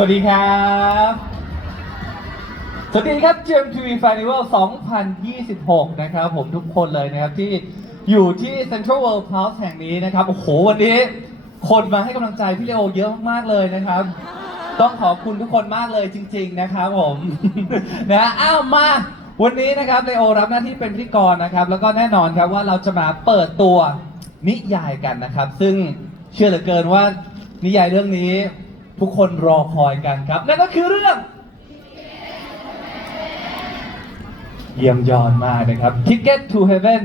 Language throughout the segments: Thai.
วัสดีครับสวัสดีครับ GMTV Festival 2026 นะครับผมทุกคนเลยนะครับที่อยู่ที่ Central World House แห่งนี้นะครับโอ้โหวันนี้คนมาให้กำลังใจพี่เลโอเยอะมากๆเลยนะครับต้องขอบคุณทุกคนมากเลยจริงๆนะครับผม นะอ้าวมาวันนี้นะครับเลโอรับหน้าที่เป็นพิธีกรนะครับแล้วก็แน่นอนครับว่าเราจะมาเปิดตัวนิยายกันนะครับซึ่งเชื่อเหลือเกินว่านิยายเรื่องนี้ทุกคนรอคอยกันครับนั่นก็คือเรื่องเยี่ยมยอดมากนะครับ Ticket to Heaven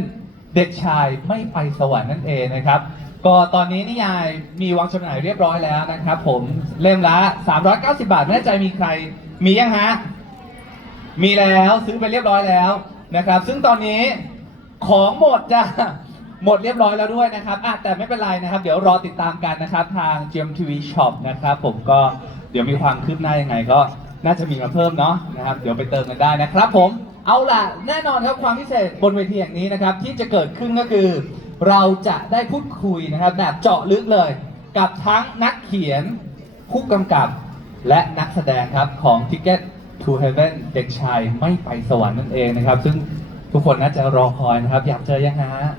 เด็กชายไม่ไปสวรรค์นั่นเองนะครับก็ตอนนี้นิยายมีวางจำหน่ายเรียบร้อยแล้วนะครับผมเล่มละ390 บาทไม่แน่ใจมีใครมียังฮะมีแล้วซื้อไปเรียบร้อยแล้วนะครับซึ่งตอนนี้ของหมดจะหมดเรียบร้อยแล้วด้วยนะครับแต่ไม่เป็นไรนะครับเดี๋ยวรอติดตามกันนะครับทาง GMTV Shop นะครับผมก็เดี๋ยวมีความคืบหน้ายังไงก็น่าจะมีมาเพิ่มเนาะนะครับเดี๋ยวไปเติมกันได้นะครับผมเอาล่ะแน่นอนครับความพิเศษบนเวทีอย่างนี้นะครับที่จะเกิดขึ้นก็คือเราจะได้พูดคุยนะครับแบบเจาะลึกเลยกับทั้งนักเขียนผู้กำกับและนักแสดงครับของ Ticket to Heaven เด็กชายไม่ไปสวรรค์นั่นเองนะครับซึ่งทุกคนน่าจะรอคอยนะครับอยากเจอยังไงฮะ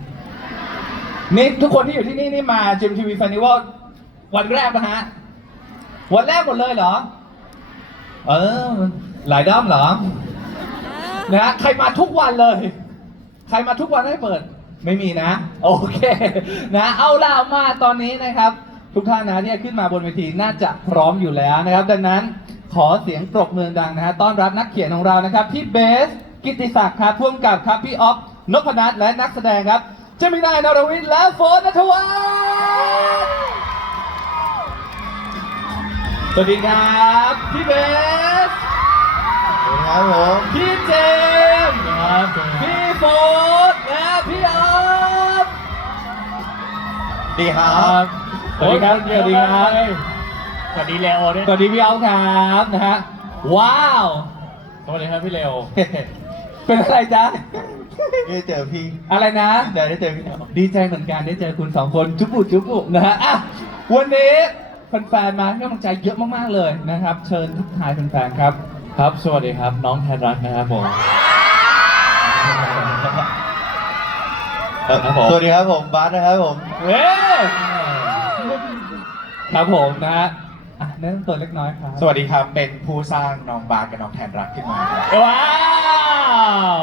นี่ทุกคนที่อยู่ที่นี่นี่มา GMTV Festival วันแรกนะฮะวันแรกหมดเลยเหรอหลายด้อมเหรอนะใครมาทุกวันเลยใครมาทุกวันให้เปิดไม่มีนะโอเคนะเอาล่ะมาตอนนี้นะครับทุกท่านนะที่ขึ้นมาบนเวทีน่าจะพร้อมอยู่แล้วนะครับดังนั้นขอเสียงปรบมือดังนะฮะต้อนรับนักเขียนของเรานะครับพี่เบสกิตติศักดิ์ครับพ่วงกับครับพี่ออฟนพนัทและนักแสดงครับเจมินายนรวิทย์และโฟนณัฐวัฒน์สวัสดีครับพี่เบสสวัสดีครับผม พี่เจมส์ครับพี่โฟนและพี่ออฟดีครับ สวัสดีครับสวัสดีครับสวัสดีเลโอด้วย สวัสดีพี่ออฟครับนะฮะว้าว สวัสดีครับพี่เลโอ เป็นอะไรจ๊ะได้เจอพี่ อะไรนะ ได้เจอพี่แล้ว ดีใจเหมือนกันได้เจอคุณสองคนจุ๊บจุ๊บนะฮะวันนี้แฟนๆมาให้กำลังใจเยอะมากๆเลยนะครับ เชิญทักทายแฟนๆครับครับสวัสดีครับน้องแทนรักนะครับผมสวัสดีครับผมบาสนะครับผมเฮ้ครับผมนะฮะแนะนำตัวเล็กน้อยครับสวัสดีครับเป็นผู้สร้างน้องบาสกับน้องแทนรักขึ้นมาครับว้าว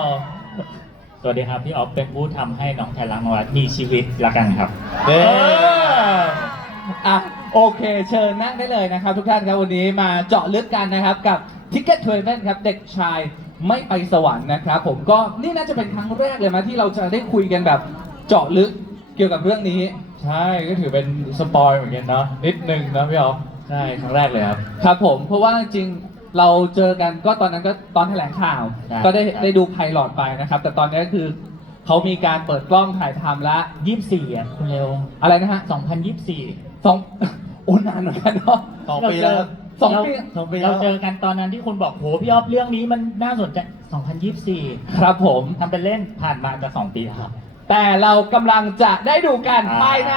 สวัสดีครับพี่ออฟเป็นผู้ทำให้น้องแทนรักนวัดมีชีวิตละกันครับโอเคเชิญนั่งได้เลยนะครับทุกท่านครับวันนี้มาเจาะลึกกันนะครับกับ Ticket to Heaven ครับเด็กชายไม่ไปสวรรค์นะครับผมก็นี่น่าจะเป็นครั้งแรกเลยมั้ยที่เราจะได้คุยกันแบบเจาะลึกเกี่ยวกับเรื่องนี้ใช่ก็ถือเป็นสปอยเหมือนกันเนาะนิดนึงนะพี่ออฟใช่ครั้งแรกเลยครับครับผมเพราะว่าจริงเราเจอกันก็ตอนนั้นก็ตอนแถลงข่าวก็ได้ดูไพลอตไปนะครับแต่ตอนนี้ก็คือเขามีการเปิดกล้องถ่ายทำละ24อ่ะคุณเร็วอะไรนะฮะ2024โอ้นานเหมือนกันเนาะ2 ปีแล้ว2 ปีเราเจอกันตอนนั้นที่คุณบอกโหพี่ออฟเรื่องนี้มันน่าสนใจ2024ครับผมทำเป็นเล่นผ่านมาจะ2 ปีครับแต่เรากำลังจะได้ดูกันภายใน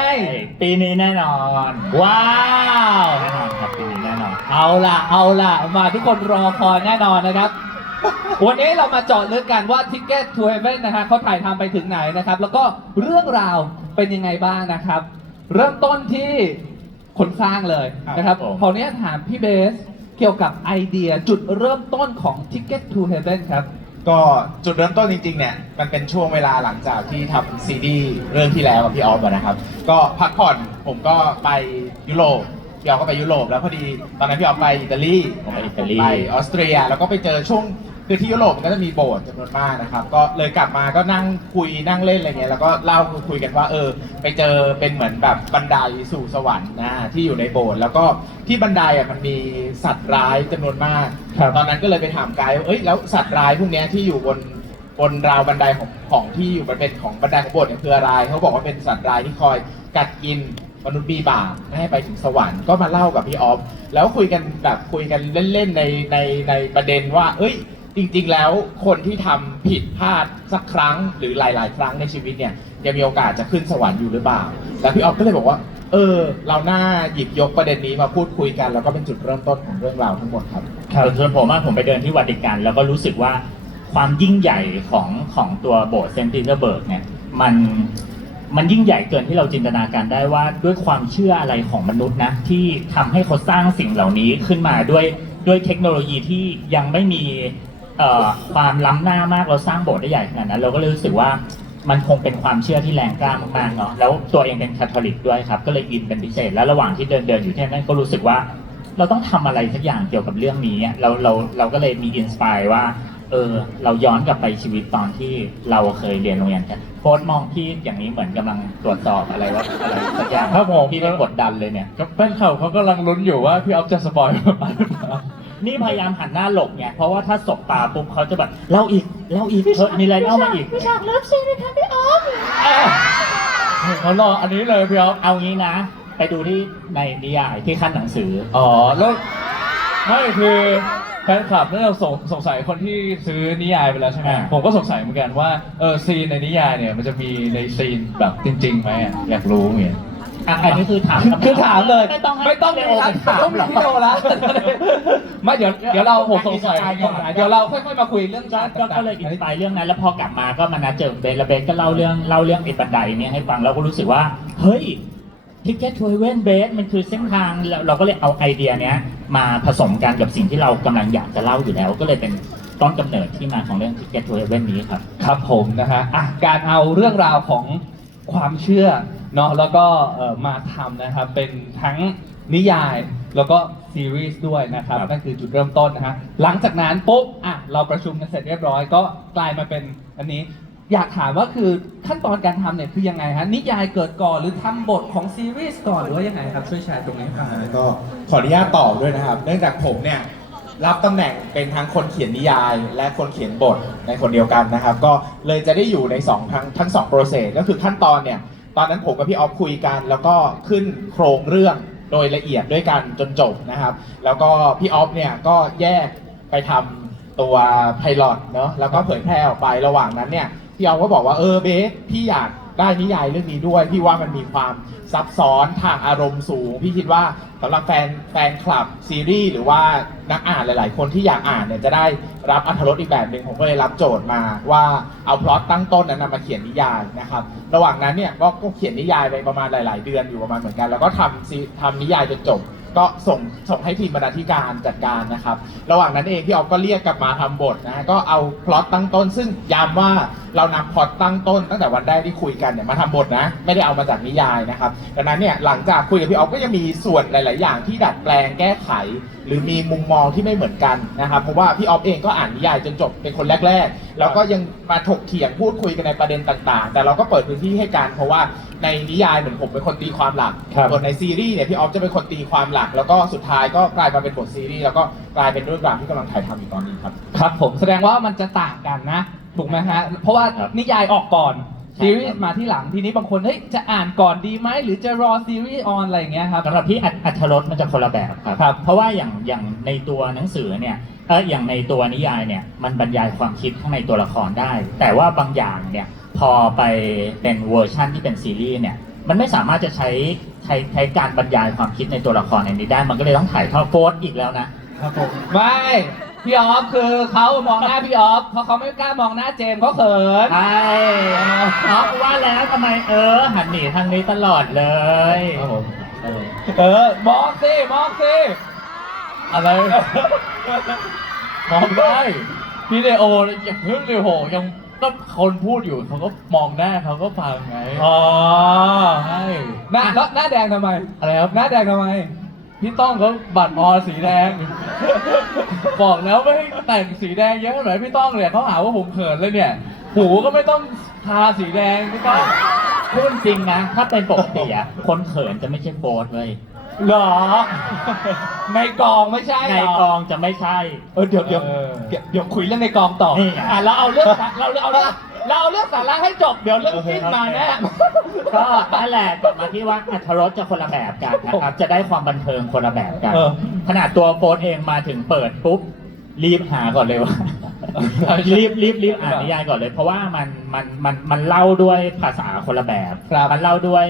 ปีนี้แน่นอน ว้าวแน่นอนครับปีนี้แน่นอนเอาล่ะมาทุกคนรอคอยแน่นอนนะครับวันนี้เรามาเจาะลึกกันว่า Ticket to Heaven นะฮะเขาถ่ายทำไปถึงไหนนะครับแล้วก็เรื่องราวเป็นยังไงบ้างนะครับเริ่มต้นที่คนสร้างเลยนะครับขออนุญาตถามพี่เบสเกี่ยวกับไอเดียจุดเริ่มต้นของ Ticket to Heaven ครับก็จุดเริ่มต้นจริงๆเนี่ยมันเป็นช่วงเวลาหลังจากที่ทำซีรีส์เรื่องที่แล้วกับพี่ออฟนะครับก็พักผ่อนผมก็ไปยุโรปพี่ออฟก็ไปยุโรปแล้วพอดีตอนนั้นพี่ออฟไปอิตาลีไปออสเตรียแล้วก็ไปเจอช่วงคือที่ยุโรปมันก็จะมีโบสถ์จำนวนมากนะครับก็เลยกลับมาก็นั่งคุยนั่งเล่นอะไรเงี้ยแล้วก็เล่าคุยกันว่าไปเจอเป็นเหมือนแบบบันไดสู่สวรรค์นะที่อยู่ในโบสถ์แล้วก็ที่บันไดมันมีสัตว์ร้ายจำนวนมากตอนนั้นก็เลยไปถามไกด์ว่าแล้วสัตว์ร้ายพวกนี้ที่อยู่บนราวบันไดของที่อยู่มันเป็นของบันไดของโบสถ์เนี่ยคืออะไรเขาบอกว่าเป็นสัตว์ร้ายที่คอยกัดกินมนุษย์มีบาปไม่ให้ไปถึงสวรรค์ก็มาเล่ากับพี่ออฟแล้วคุยกันเล่นๆในประเด็นว่าจริงๆแล้วคนที่ทำผิดพลาดสักครั้งหรือหลายๆครั้งในชีวิตเนี่ยยังมีโอกาสจะขึ้นสวรรค์อยู่หรือเปล่าแต่พี่ออฟก็เลยบอกว่า เราน่าหยิบยกประเด็นนี้มาพูดคุยกัน แล้วก็เป็นจุดเริ่มต้นของเรื่องราวทั้งหมดครับ ส่วนผมผมไปเดินที่วัติกันแล้วก็รู้สึกว่าความยิ่งใหญ่ของตัวโบสถ์เซนต์ปีเตอร์เบิร์กเนี่ยมันยิ่งใหญ่เกินที่เราจินตนาการได้ว่าด้วยความเชื่ออะไรของมนุษย์นะที่ทำให้เขาสร้างสิ่งเหล่านี้ขึ้นมาด้วยเทคโนโลยีที่ยังไม่มีความล้ำหน้ามากเราสร้างโบสถ์ได้ใหญ่ขนาดนั้นเราก็เลยรู้สึกว่ามันคงเป็นความเชื่อที่แรงกล้ามากๆเนาะแล้วตัวเองเป็นคาทอลิกด้วยครับก็เลยอินเป็นพิเศษแล้วระหว่างที่เดินอยู่ที่นั่นก็รู้สึกว่าเราต้องทำอะไรสักอย่างเกี่ยวกับเรื่องนี้เราก็เลยมีอินสปายว่าเราย้อนกลับไปชีวิตตอนที่เราเคยเรียนโรงเรียนกันโค้ดมองพี่อย่างนี้เหมือนกำลังตรวจสอบอะไรว่าอะไรสักอย่าง ครับผม พี่ไม่กดดันเลยเนี่ย ก็แฟนข่าวเขากำลังลุ้นอยู่ว่าพี่ออฟจะสปอยล์มาหรือเปล่า นี่พยายามหันหน้าหลบไงเพราะว่าถ้าสบตาปุ๊บเขาจะแบบเล่าอีกเฮ้ยมีอะไรเล่ามาอีก พี่ฉากเลิฟซีนเลยค่ะพี่ออฟ เขารออันนี้เลยพี่ออฟ เอางี้นะ ไปดูที่ในนิยายที่ขั้นหนังสือ อ๋อแล้วไม่คือแฟนคลับเนี่ยเราสงสัยคนที่ซื้อนิยายไปแล้วใช่ไหม อ่า ผมก็สงสัยเหมือนกันว่าซีนในนิยายเนี่ยมันจะมีในซีนแบบจริงๆไหมอ่ะอยากรู้เหมือนกัน อันนี้คือถาม คือถามเลย ไม่ต้อง ไม่ต้อง ให้ มี ถาม ต้องมีวิดีโอแล้ว ไม่เดี๋ยวเราผมสงสัยเดี๋ยวเราค่อยๆมาคุยเรื่อง ก็เลยอินสปายเรื่องนั้นแล้วพอกลับมาก็มานัดเจอเบสแล้วเบสก็เล่าเรื่องไอ้บันไดเนี่ยให้ฟังเราก็รู้สึกว่าเฮ้ยทิกเก็ตทเวนเบสมันคือเส้นทางเราก็เลยเอาไอเดียเนี้ยมาผสมกันกับสิ่งที่เรากำลังอยากจะเล่าอยู่แล้ว ก็เลยเป็นต้นกำเนิดที่มาของเรื่องทิกเก็ตทเวนนี้ครับ ครับผมนะฮะการเอาเรื่องราวของความเชื่อเนาะแล้วก็มาทำนะครับเป็นทั้งนิยายแล้วก็ซีรีส์ด้วยนะครับนั่นคือจุดเริ่มต้นนะฮะหลังจากนั้นปุ๊บเราประชุมกันเสร็จเรียบร้อยก็กลายมาเป็นอันนี้ อยากถามว่าคือขั้นตอนการทำเนี่ยคือยังไงฮะนิยายเกิดก่อนหรือทำบทของซีรีส์ก่อนหรือว่ายังไงครับช่วยแชร์ตรงนี้ครับ ก็ขออนุญาตตอบด้วยนะครับ เนื่องจากผมเนี่ยรับตำแหน่งเป็นทั้งคนเขียนนิยาย และคนเขียนบทในคนเดียวกันนะครับ ก็เลยจะได้อยู่ในทั้งสองโปรเซสก็คือขั้นตอนเนี่ยตอนนั้นผมกับพี่ออฟคุยกัน แล้วก็ขึ้นโครงเรื่องโดยละเอียดด้วยกันจนจบนะครับ แล้วก็พี่ออฟเนี่ยก็แยกไปทำตัวไพลอตเนาะแล้วก็เผยแพร่ออกไประหว่างนั้นเนี่ยพี่ออฟก็บอกว่าเบสพี่อยากได้นิยายเรื่องนี้ด้วยพี่ว่ามันมีความซับซ้อนทางอารมณ์สูงพี่คิดว่าสำหรับแฟนคลับซีรีส์หรือว่านักอ่านหลาย ๆ คนที่อยากอ่านเนี่ยจะได้รับอรรถรสอีกแบบหนึ่งผมก็เลยรับโจทย์มาว่าเอาพล็อตตั้งต้นนั้นมาเขียนนิยายนะครับระหว่างนั้นเนี่ยก็เขียนนิยายไปประมาณหลาย ๆ เดือนอยู่ประมาณเหมือนกันแล้วก็ทำนิยายจนจบก็ส่งให้ทีมบรรณาธิการจัดการนะครับระหว่างนั้นเองพี่ออฟก็เรียกกลับมาทำบทนะก็เอาพล็อตตั้งต้นซึ่งย้ำว่าเรานำพล็อตตั้งต้นตั้งแต่วันแรกที่คุยกันเนี่ยมาทำบทนะไม่ได้เอามาจากนิยายนะครับดังนั้นเนี่ยหลังจากคุยกับพี่ออฟก็ยังมีส่วนหลาย ๆ อย่างที่ดัดแปลงแก้ไข หรือมีมุมมองที่ไม่เหมือนกันนะครับเพราะว่าพี่ออฟเองก็อ่านนิยายจนจบเป็นคนแรก ๆ แล้วก็ยังมาถกเถียงพูดคุยกันในประเด็นต่าง ๆ แต่เราก็เปิดพื้นที่ให้กันเพราะว่าในนิยายเหมือนผมเป็นคนตีความหลัก ครับ ส่วนในซีรีส์เนี่ยพี่ออฟจะเป็นคนตีความหลัก แล้วก็สุดท้ายก็กลายมาเป็นบทซีรีส์แล้วก็กลายเป็นเรื่องราวที่กำลังถ่ายทำอยู่ตอนนี้ครับ ครับผมแสดงว่ามันจะต่างกันนะถูกไหมฮะเพราะว่า ครับ นิยายออกก่อน ใช่ ซีรีส์มาที่หลังทีนี้บางคนเฮ้ยจะอ่านก่อนดีไหมหรือจะรอซีรีส์ออนอะไรอย่างเงี้ยครับ สำหรับพี่อัธรสมันจะคนละแบบครับ ครับ เพราะว่าอย่างในตัวหนังสือเนี่ยอย่างในตัวนิยายเนี่ยมันบรรยายความคิดข้างในตัวละครได้ แต่ว่าบางอย่างเนี่ยพอไปเป็นเวอร์ชั่นที่เป็นซีรีส์เนี่ยมันไม่สามารถจะใช้การบรรยายความคิดในตัวละครในนี้ได้มันก็เลยต้องถ่ายทอดโฟสอีกแล้วนะครับ ผมไม่พี่ออฟคือเขามองหน้าพี่ออฟเพราะเขาไม่กล้ามองหน้าเจมส์เขาเขิน ใช่ว่าแล้วทำไมหันหนีทางนี้ตลอดเลย ครับผม มองสิมองสิ อะไรมองได้พี่เลโออย่าเพิ่งเลยโหยังก็คนพูดอยู่เขาก็มองหน้าเขาก็ฟังไง อ๋อ ใช่ แล้วหน้าแดงทำไม อะไรครับ หน้าแดงทำไม พี่ต้องเขาบัตรออสีแดง บอกแล้วไม่ให้แต่งสีแดงเยอะหน่อยพี่ต้องเนี่ยเขาหาว่าผมเขินเลยเนี่ย หูก็ไม่ต้องทาสีแดงพี่ต้อง พูดจริงนะ ถ้าเป็นปกติอะคนเขินจะไม่ใช่โฟสเลย เหรอ ในกองไม่ใช่ ใน เหร กองจะไม่ใช่ เดี๋ยวคุยเรื่องในกองต่อ นี่ไง เราเอาเรื่องเราเอาเรื่องสาระให้จบเดี๋ยวเรื่องจิ้นมาแน่ ก็นั่นแหละกลับมาที่ว่าอัธรสจะคนละแบบกันนะครับ จะได้ความบันเทิงคนละแบบกัน เออ ขนาดตัวโฟสเองมาถึงเปิดปุ๊บรีบหาก่อนเลยว่า รีบอ่านนิยายก่อนเลย เพราะว่ามันเล่าด้วยภาษาคนละแบบ ครับ มันเล่าด้วย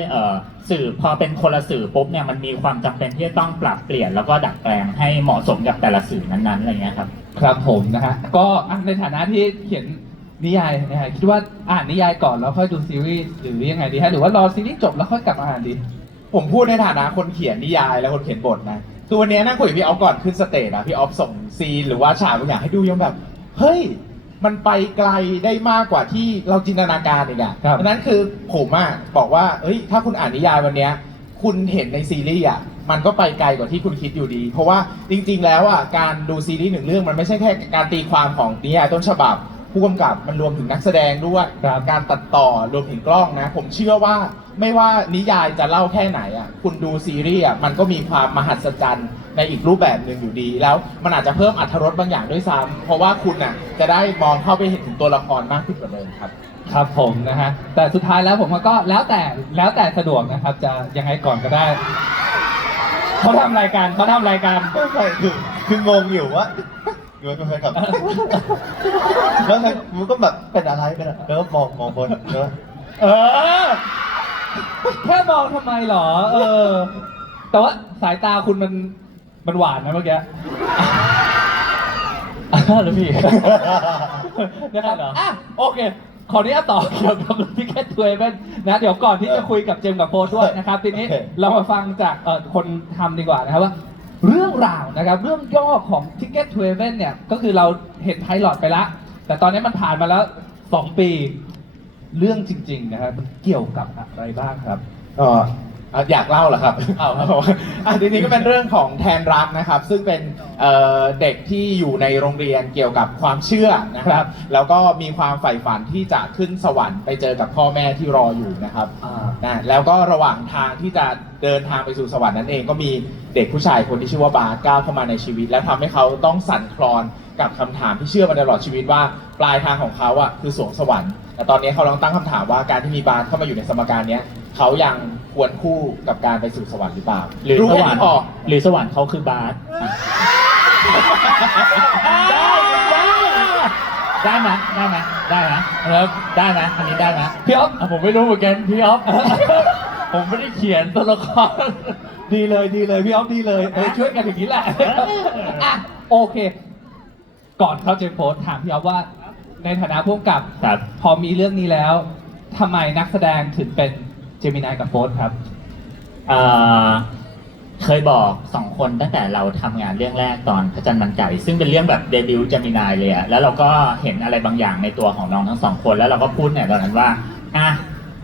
สื่อพอเป็นคนละสื่อปุ๊บเนี่ยมันมีความจำเป็นที่จะต้องปรับเปลี่ยนแล้วก็ดัดแปลงให้เหมาะสมกับแต่ละสื่อนั้นๆอะไรเงี้ยครับ ครับผมนะฮะก็ในฐานะที่เขียนนิยายนะฮะคิดว่าอ่านนิยายก่อนแล้วค่อยดูซีรีส์หรือยังไงดีฮะหรือว่ารอซีรีส์จบแล้วค่อยกลับมาอ่านดี ผมพูดในฐานะคนเขียนนิยายและคนเขียนบทนะคือวันนี้นั่งคุยกับพี่ออฟก่อนขึ้นสเตจอะพี่ออฟส่งซีนหรือว่าฉากบางอย่างให้ดูยังแบบ เฮ้ย มันไปไกลได้มากกว่าที่เราจินตนาการอีกอะ ครับ ดังนั้นคือผมอะบอกว่าเอ้ยถ้าคุณอ่านนิยายวันเนี้ยคุณเห็นในซีรีส์อะมันก็ไปไกลกว่าที่คุณคิดอยู่ดี เพราะว่าจริง ๆ แล้วอะการดูซีรีส์หนึ่งเรื่องมันไม่ใช่แค่การตีความของนิยายต้นฉบับ ผู้กำกับมันรวมถึงนักแสดงด้วย ครับ การตัดต่อรวมถึงกล้องนะ ผมเชื่อว่าไม่ว่านิยายจะเล่าแค่ไหนอ่ะคุณดูซีรีส์อ่ะมันก็มีความมหัศจรรย์ในอีกรูปแบบหนึ่งอยู่ดี แล้วมันอาจจะเพิ่มอรรถรสบางอย่างด้วยซ้ำเพราะว่าคุณอ่ะจะได้มองเข้าไปเห็นถึงตัวละครมากขึ้นกว่าเดิมครับ ครับผมนะฮะแต่สุดท้ายแล้วผมว่าก็แล้วแต่สะดวกนะครับ จะยังไงก่อนก็ได้เขาทำรายการ ไม่คืองงอยู่ว่าอยู่เป็นแฟนคลับแล้วมันก็แบบเป็นอะไรแล้วก็มองบนแล้ว เออแค่มองทำไมหรอ แต่ว่าสายตาคุณมันหวานนะเมื่อกี้หรือพี่ นะครับอ่ะโอเค ขออนุญาตต่อเกี่ยวกับพิกเก็ตทัวร์เป็นนะเดี๋ยวก่อนที่จะคุยกับเจมส์กับโฟร์ด้วยนะครับ ทีนี้เรามาฟังจากคนทำดีกว่านะครับว่า เรื่องราวนะครับเรื่องย่อของ Ticket to Heaven เนี่ยก็คือเราเห็นไพลอตไปแล้ว แต่ตอนนี้มันผ่านมาแล้ว 2 ปี เรื่องจริง ๆ นะครับมันเกี่ยวกับอะไรบ้างครับ อยากเล่าเหรอครับ เอาครับ ทีนี้ก็เป็นเรื่องของแทนรักนะครับ ซึ่งเป็นเด็กที่อยู่ในโรงเรียนเกี่ยวกับความเชื่อนะครับ แล้วก็มีความใฝ่ฝันที่จะขึ้นสวรรค์ไปเจอกับพ่อแม่ที่รออยู่นะครับนะแล้วก็ระหว่างทางที่จะเดินทางไปสู่สวรรค์นั้นเองก็มีเด็กผู้ชายคนที่ชื่อว่าบาสก้าวเข้ามาในชีวิต และทำให้เขาต้องสั่นคลอนกับคำถามที่เชื่อมาตลอดชีวิตว่าปลายทางของเขาอ่ะคือสวงสวรรค์แต่ตอนนี้เขากำลังตั้งคำถามว่าการที่มีบาสเข้ามาอยู่ในสมการเนี้ยเขายังควรคู่กับการไปสู่สวรรค์หรือเปล่า หรือ รู้ ส แค่ วรร นี้ ค์ พอ หรือสวรรค์เขาคือบาสได้ไหมครับ ได้ไหมอันนี้ได้ไหม พี่อ๊อฟ ผมไม่รู้เหมือนกันพี่อ๊อฟ ผมไม่ได้เขียนตัวละคร ดีเลยพี่อ๊อฟดีเลยช่วยกันอย่างนี้แหละอ่ะโอเค ก่อนเข้าเจมส์โพสถามพี่อ๊อฟว่า ในฐานะผู้กำกับ ครับ พอมีเรื่องนี้แล้วทำไมนักแสดงถึงเป็นเจมินายกับโฟสครับ เคยบอก2 คนตั้งแต่เราทำงานเรื่องแรกตอนพระจันทร์มันไก่ซึ่งเป็นเรื่องแบบเดบิวต์เจมินายเลยอะแล้วเราก็เห็นอะไรบางอย่างในตัวของน้องทั้ง 2 คนแล้วเราก็พูดเนี่ยตอนนั้นว่าอ่ะ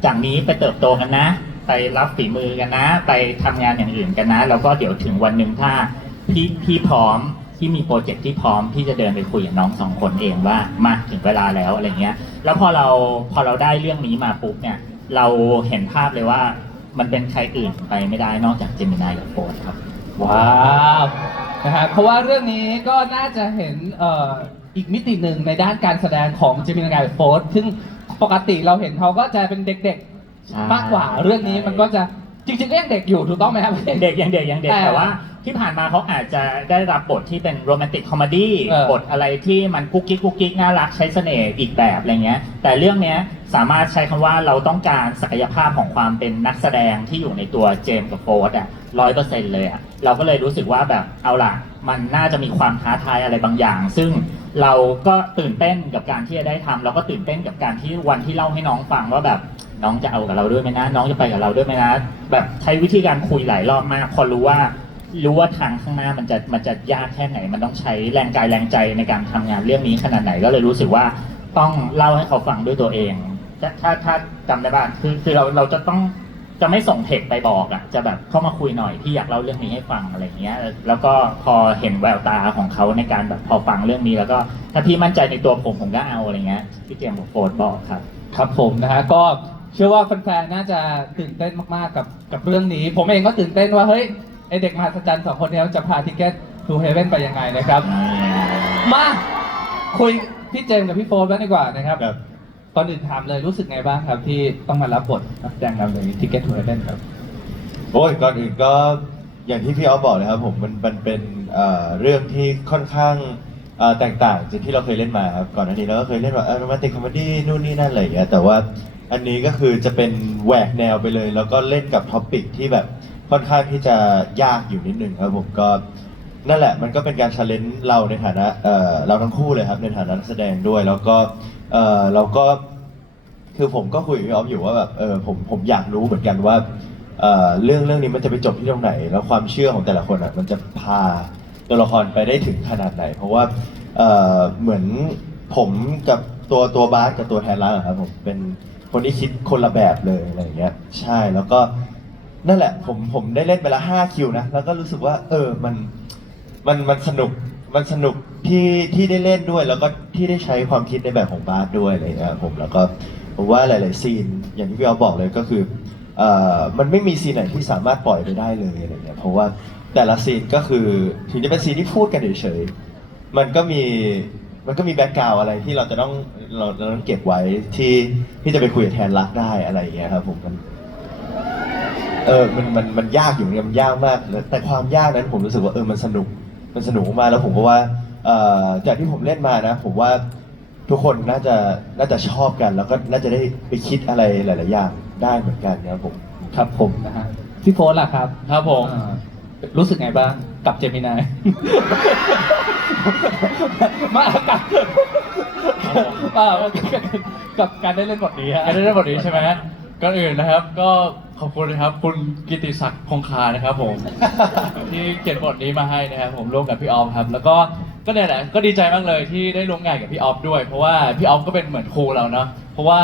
จากนี้ไปเติบโตกันนะ ไปรับฝีมือกันนะ ไปทำงานอย่างอื่นกันนะแล้วก็เดี๋ยวถึงวันหนึ่งถ้าพี่พร้อมที่มีโปรเจกต์ที่พร้อมที่จะเดินไปคุยกับน้อง2 คนเองว่ามาถึงเวลาแล้วอะไรเงี้ยแล้วพอเราได้เรื่องนี้มาปุ๊บเนี่ยเราเห็นภาพเลยว่ามันเป็นใครอื่นไปไม่ได้นอกจากเจมินายกับโฟร์ครับ ว้าวนะฮะเพราะว่าเรื่องนี้ก็น่าจะเห็นอีกมิติหนึ่งในด้านการแสดงของเจมินายกับโฟสซึ่งปกติเราเห็นเขาก็จะเป็นเด็ก ใช่ ๆมากกว่าเรื่องนี้มันก็จะจริงๆก็ยังเด็กอยู่ถูกต้องไหมครับ ยังเด็กแต่ว่าที่ผ่านมาเขาอาจจะได้รับบทที่เป็นโรแมนติกคอมเมดี้บทอะไรที่มันกุ๊กกิ๊กน่ารักใช้เสน่ห์อีกแบบอะไรเงี้ยแต่เรื่องเนี้ยสามารถใช้คำว่าเราต้องการศักยภาพของความเป็นนักแสดงที่อยู่ในตัวเจมส์กับโฟร์อ่ะ100%เลยอ่ะเราก็เลยรู้สึกว่าแบบเอาล่ะมันน่าจะมีความท้าทายอะไรบางอย่าง ซึ่งเราก็ตื่นเต้นกับการที่จะได้ทำเราก็ตื่นเต้นกับการที่วันที่เล่าให้น้องฟังว่าแบบน้องจะเอากับเราด้วยไหมนะน้องจะไปกับเราด้วยไหมนะแบบใช้วิธีการคุยหลายรอบมากพอรู้ว่าทางข้างหน้ามันจะยากแค่ไหนมันต้องใช้แรงกายแรงใจในการทำงานเรื่องนี้ขนาดไหนก็เลยรู้สึกว่าต้องเล่าให้เขาฟังด้วยตัวเองถ้าจำได้บ้างคือเราจะไม่ส่งเทคไปบอกอ่ะจะแบบเข้ามาคุยหน่อยที่อยากเล่าเรื่องนี้ให้ฟังอะไรเงี้ยแล้วก็พอเห็นแววตาของเขาในการแบบพอฟังเรื่องนี้แล้วก็ถ้าพี่มั่นใจในตัวผมก็เอาอะไรเงี้ยพี่เจมส์กับโฟร์บอกครับ ครับผมนะฮะก็เชื่อว่าแฟนๆน่าจะตื่นเต้นมากๆกับเรื่องนี้ ผมเองก็ตื่นเต้นว่าเฮ้ยไอเด็กมหัศจรรย์2 คนนี้จะพาทิกเก็ตทูเฮเว่นไปยังไงนะครับ มาคุยพี่เจมส์กับพี่โฟร์บ้างดีกว่านะครับ ครับ ก่อนอื่นถามเลยรู้สึกไงบ้างครับที่ต้องมารับบทนักแสดงนำใน Ticket to Heaven ครับ โอ้ยก่อนอื่นก็อย่างที่พี่ออฟบอกเลยครับผมมันเป็นเรื่องที่ค่อนข้าง แตกต่างจากที่เราเคยเล่นมาครับก่อนหน้านี้เราก็เคยเล่นแบบโรแมนติกคอมเมดี้นู่นนี่นั่นอะไรอย่างเงี้ยแต่ว่าอันนี้ก็คือจะเป็นแหวกแนวไปเลย แล้วก็เล่นกับท็อปิกที่แบบค่อนข้างที่จะยากอยู่นิดนึงครับผมก็นั่นแหละมันก็เป็นการ challenge เราในฐานะเราทั้งคู่เลยครับในฐานะนักแสดงด้วยแล้วก็เราก็คือผมก็คุยกับพี่ออฟอยู่ว่าแบบผมอยากรู้เหมือนกันว่าเรื่องนี้มันจะไปจบที่ตรงไหน แล้วความเชื่อของแต่ละคนอ่ะมันจะพาตัวละครไปได้ถึงขนาดไหน เพราะว่าเหมือนผมกับตัวบาสกับตัวแทนรักอะครับผมเป็นคนที่คิดคนละแบบเลยอะไรอย่างเงี้ยใช่แล้วก็นั่นแหละผมได้เล่นไปละ5 คิวนะแล้วก็รู้สึกว่ามันสนุกที่ได้เล่นด้วย แล้วก็ที่ได้ใช้ความคิดในแบบของบาสด้วยอะไรอย่างเงี้ยผมแล้วก็ผมว่าหลายๆซีนอย่างที่พี่เอาบอกเลยก็คือมันไม่มีซีนไหนที่สามารถปล่อยไปได้เลยอะไรเงี้ยเพราะว่าแต่ละซีนก็คือถึงจะเป็นซีนที่พูดกันเฉยๆมันก็มีแบ็คกราวด์อะไรที่เราต้องเก็บไว้ที่จะไปคุยกับแทนรักได้อะไรอย่างเงี้ยครับผมมันยากอยู่เนี่ยมันยากมากแต่ความยากนั้นผมรู้สึกว่ามันสนุกมากแล้วผมก็ว่าจากที่ผมเล่นมานะผมว่าทุกคนน่าจะชอบกันแล้วก็น่าจะได้ไปคิดอะไรหลายๆอย่างได้เหมือนกันนะครับผม ครับผมนะฮะพี่โฟนล่ะครับ ครับผม รู้สึกไงบ้างกับเจมินาย มากับกับการได้เล่นบทนี้ฮะ การได้เล่นบทนี้ใช่ไหมก่อนอื่นนะครับ ก็ขอบคุณนะครับคุณกิติศักดิ์คงคานะครับผม ที่เขียนบทนี้มาให้นะครับผมร่วมกับพี่ออฟครับ แล้วก็เนี่ยแหละก็ดีใจมากเลยที่ได้ร่วมงานกับพี่ออฟด้วย เพราะว่าพี่ออฟก็เป็นเหมือนครูเราเนาะเพราะว่า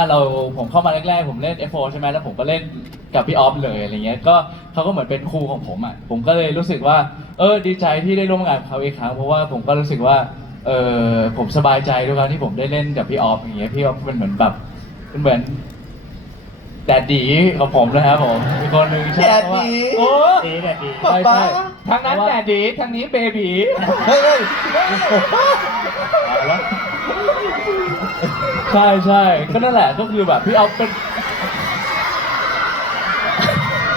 ผมเข้ามาแรกๆผมเล่น F4 ใช่ไหมแล้วผมก็เล่นกับพี่ออฟเลยอะไรเงี้ยก็เขาก็เหมือนเป็นครูของผมอ่ะผมก็เลยรู้สึกว่าดีใจที่ได้ร่วมงานกับเขาอีกครั้งเพราะว่าผมก็รู้สึกว่าผมสบายใจด้วยครับที่ผมได้เล่นกับพี่ออฟอย่างเงี้ยพี่ออฟเป็นเหมือนแบบเป็นเหมือนแดดดีของผมนะครับผมอีกคนหนึ่งใช่ แดด เพราะว่า ดี โอ้ ดีแบบดี ป๊า ใช่ ป๊า ใช่ ทางนั้นแดดดีทางนี้เบบี เฮ้ย ใช่ใช่ก็นั่นแหละก็คือแบบพี่ออฟเป็น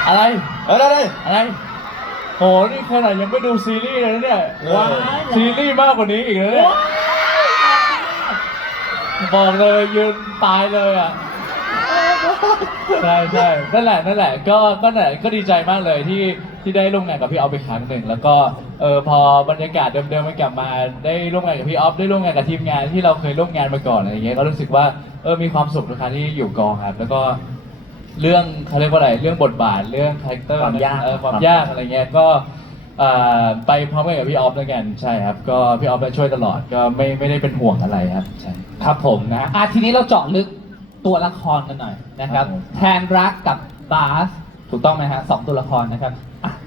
อะไร ได้ อะไรโหนี่ขนาดยังไม่ดูซีรีส์เลยนะเนี่ย ว้าว ซีรีส์มากกว่านี้อีกนะเนี่ยบอกเลยยืนตายเลยอ่ะใช่ใช่นั่นแหละก็นั่นแหละก็ดีใจมากเลยที่ได้ร่วมงานกับพี่ออฟอีกครั้งหนึ่งแล้วก็พอบรรยากาศเดิมๆมันกลับมาได้ร่วมงานกับพี่ออฟได้ร่วมงานกับทีมงานที่เราเคยร่วมงานมาก่อนอะไรอย่างเงี้ยก็รู้สึกว่ามีความสุขทุกครั้งที่อยู่กองครับแล้วก็เรื่องเขาเรียกว่าอะไรเรื่องบทบาทเรื่องคาแรคเตอร์ ความยาก ความยากอะไรเงี้ยก็ไปพร้อมกันกับพี่ออฟแล้วกันใช่ครับก็พี่ออฟช่วยตลอดก็ไม่ได้เป็นห่วงอะไรครับใช่ ครับผมนะทีนี้เราเจาะลึกตัวละครกันหน่อยนะครับ ครับผม แทนรักกับบาสถูกต้องไหมฮะ2 ตัวละครนะครับ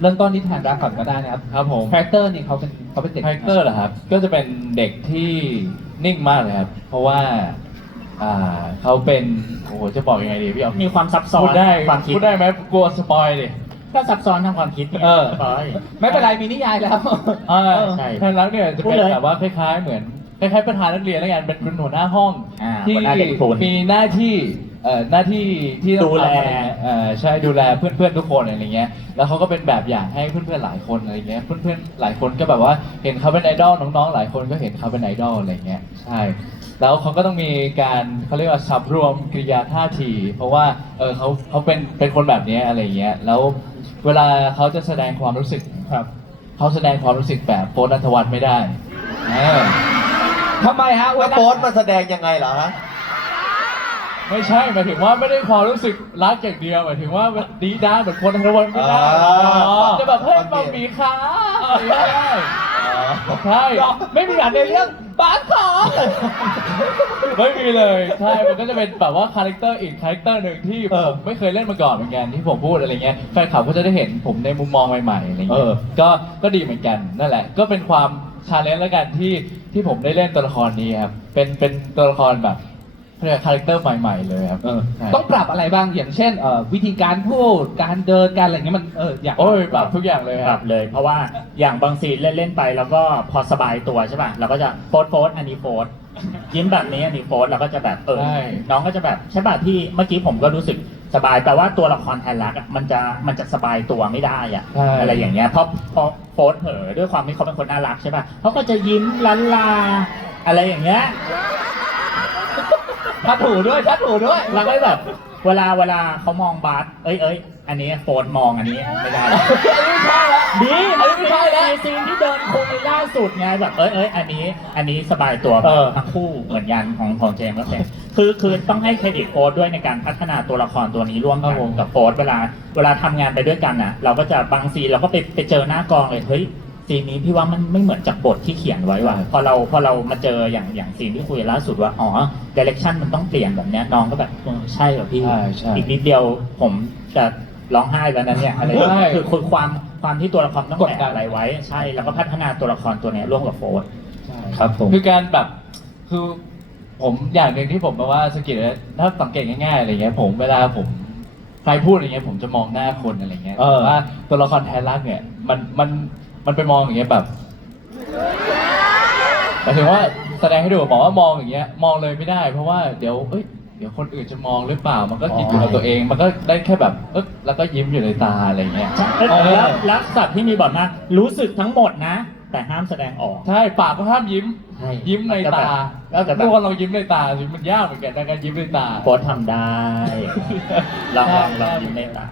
เริ่มต้นที่แทนรักก่อนก็ได้นะครับ ครับผม คาแรคเตอร์นี่เขาเป็นเด็ก คาแรคเตอร์เหรอครับ ก็จะเป็นเด็กที่นิ่งมากเลยครับ เพราะว่าเขาเป็นโอ้โหจะบอกยังไงดีพี่ออฟ มีความซับซ้อน พูดได้ ความคิด พูดได้ไหมกลัวสปอยดิ ก็ซับซ้อนทางความคิด เออ ร้อย ไม่เป็นไรมีนิยายแล้ว ใช่ แทนรักเนี่ยจะ พู เป็ ด น เลย แบบว่าคล้ายๆเหมือนคล้ายๆประธานนักเรียนแล้วกันเป็นหัวหน้าห้อง ที่ หัวหน้าเด็กทุน มีหน้าที่ที่ต้อง ดูแล ทำอะไรเงี้ยใช่ดูแลเพื่อนๆทุกคนอะไรเงี้ยแล้วเขาก็เป็นแบบอย่างให้เพื่อนๆหลายคนอะไรเงี้ยเพื่อนๆหลายคนก็แบบว่าเห็นเขาเป็นไอดอลน้องๆหลายคนก็เห็นเขาเป็นไอดอลอะไรเงี้ยใช่แล้วเขาก็ต้องมีการเขาเรียกว่าสับรวมกริยาท่าทีเพราะว่าเขาเป็นคนแบบนี้อะไรเงี้ยแล้วเวลาเขาจะแสดงความรู้สึกครับเขาแสดงความรู้สึกแบบโฟนนัทวัฒน์ไม่ได้เออ ทำไมฮะเว แล้ว ลา โพสต์มาแสดงยังไงเหรอฮะ ไม่ใช่หมายถึงว่าไม่ได้ความรู้สึกรักอย่างเดียวหมายถึงว่าดีด้าเหมือนคนทั้งวันไม่ได้ อ๋อ จะแบบเฮ้ย โอเค บะหมี่ขาไม่ได้ใช่ ไม่มีแบบในเรื่องบาสขอ ไม่มีเลยใช่มันก็จะเป็นแบบว่าคาแรคเตอร์อีกคาแรคเตอร์หนึ่งที่ผมไม่เคยเล่นมาก่อนเหมือนกันที่ผมพูดอะไรเงี้ยแฟนคลับก็จะได้เห็นผมในมุมมองใหม่ๆอะไรเงี้ยก็ดีเหมือนกันนั่นแหละก็เป็นความชาเลนจ์แล้วกันที่ผมได้เล่นตัวละครนี้ครับเป็นตัวละครแบบเรียกคาแรคเตอร์ใหม่ๆเลยครับใช่ ต้องปรับอะไรบ้างอย่างเช่นวิธีการพูดการเดินการอะไรเงี้ยมันอยาก โอ้ยปรับทุกอย่างเลย ป ค รั รั บบ เลย เพราะว่าอย่างบางซีนเล่นๆไปแล้วก็พอสบายตัวใช่ป่ะเราก็จะโฟสอันนี้โฟสยิ้มแบบนี้อันนี้โฟสเราก็จะแบบใช่ น้องก็จะแบบใช่ป่ะพี่เมื่อกี้ผมก็รู้สึก สบายแปลว่าตัวละครแทนรักอะมันจะสบายตัวไม่ได้อะ ใช่ อะไรอย่างเงี้ยเพราะโฟร์เผลอด้วยความที่เขาเป็นคนน่ารักใช่ป่ะเขาก็จะยิ้มลันลาอะไรอย่างเงี้ย ทัดถูด้วยทัดถูด้วย แล้วก็แบบเวลาเขามองบาสเอ้ยอันนี้โฟนมองอันนี้ไม่ได้แล้ว ไม่ใช่ละ ดี อันนี้ไม่ใช่แล้ว ซีนที่เดินคุยล่าสุดไงแบบอันนี้สบายตัวทั้งคู่เหมือนกันของเจมส์ก็เป็นคือต้องให้เครดิตโฟร์ด้วยในการพัฒนาตัวละครตัวนี้ร่วมกันกับโฟร์เวลาทำงานไปด้วยกันอ่ะ เราก็จะบางซีนเราก็ไปเจอหน้ากองเลยเฮ้ยซีนนี้พี่ว่ามันไม่เหมือนจากบทที่เขียนไว้ว่ะพอเรามาเจออย่างซีนที่คุยล่าสุดว่าอ๋อเดเรคชั่นมันต้องเปลี่ยนแบบเนี้ยน้องก็แบบใช่เหรอพี่ ใช่ อีกนิดเดียวผมจะร้องไห้แล้วนั้นเนี่ยอะไรคือความที่ตัวละครต้องแบกอะไรไว้ใช่แล้วก็พัฒนาตัวละครตัวเนี้ยร่วมกับโฟร์ ครับผม คือการแบบคือผมอย่างหนึ่งที่ผมแบบว่าสกิลถ้าสังเกตง่ายๆอะไรเงี้ยผมเวลาผมใครพูดอะไรเงี้ยผมจะมองหน้าคนอะไรเงี้ยแต่ว่าตัวละครแทนรักเนี่ยมันไปมองอย่างเงี้ยแบบหมายถึงว่าแสดงให้ดูบอกว่ามองอย่างเงี้ยมองเลยไม่ได้ เพราะว่าเดี๋ยวคนอื่นจะมองหรือเปล่า มันก็คิดอยู่กับตัวเอง มันก็ได้แค่แบบแล้วก็ยิ้มอยู่ในตาอะไรเงี้ย แล้วสัตว์ที่มีบทมากรู้สึกทั้งหมดนะ แต่ห้ามแสดงออก ใช่ปากก็ห้ามยิ้ม ใช่ ยิ้มในตา แล้วแต่แบบ ทุกคนเรายิ้มในตาสิมันยากเหมือนกันในการยิ้มในตา โฟร์ทำได้ลองยิ้มในตา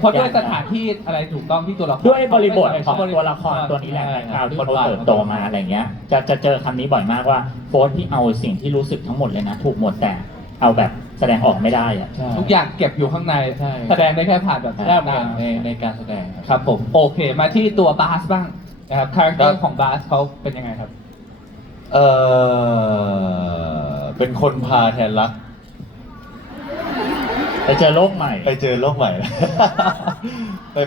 เพราะด้วยสถานที่อะไรถูกต้องที่ตัวละคร ด้วยบริบทของตัวละครตัวนี้แหละนะครับที่เขาเติบโตมาอะไรเงี้ยจะเจอคำนี้บ่อยมากว่าโฟร์ที่เอาสิ่งที่รู้สึกทั้งหมดเลยนะถูกหมดแต่เอาแบบแสดงออกไม่ได้อะ ทุกอย่างเก็บอยู่ข้างใน ใช่ แสดงได้แค่ผ่านแบบ ได้เหมือนกันในการแสดง ครับผมโอเคมาที่ตัวบาสบ้างนะครับคาแรคเตอร์ของบาสเขาเป็นยังไงครับ เป็นคนพาแทนรัก ไปเจอโลกใหม่ ไปเจอโลกใหม่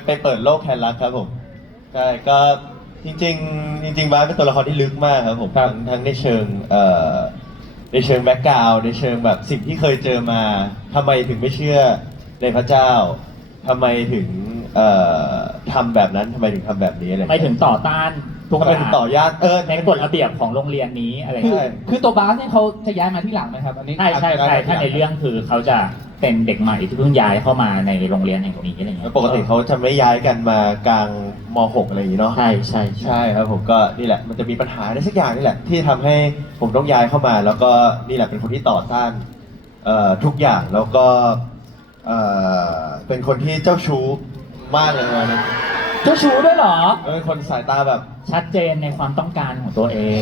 ไปเปิดโลกแทนรักครับผมใช่ก็จริงบาสเป็นตัวละครที่ลึกมากครับผม ครับ ทั้งในเชิงในเชิงแบ็กกราวด์ในเชิงแบบสิ่งที่เคยเจอมาทำไมถึงไม่เชื่อในพระเจ้าทำไมถึงทำแบบนั้นทำไมถึงทำแบบนี้อะไร ไม่ถึงต่อต้านทุก ทำไม อย่า ถึ ง งต่อยาดในกฎระเบียบของโรงเรียนนี้อะไร คือ เงี้ย คือตัวบาสเนี่ยเขาจะย้ายมาที่หลังไหมครับ อันนี้ ใช่ถ้าในเรื่องคือเขาจะเป็นเด็กใหม่ที่เพิ่งย้ายเข้ามาในโรงเรียนแห่งนี้อะไรเงี้ย ปกติเขาจะไม่ย้ายกันมากลางม .6 อะไรอย่างนี้เนาะ ใช่ ใช่ครับผมก็นี่แหละมันจะมีปัญหาในสักอย่างนี่แหละที่ทำให้ผมต้องย้ายเข้ามา แล้วก็นี่แหละเป็นคนที่ต่อต้านทุกอย่างแล้วก็เป็นคนที่เจ้าชู้มากเลยนะ เจ้าชู้ด้วยเหรอ เป็นคนสายตาแบบ ชัดเจนในความต้องการของตัวเอง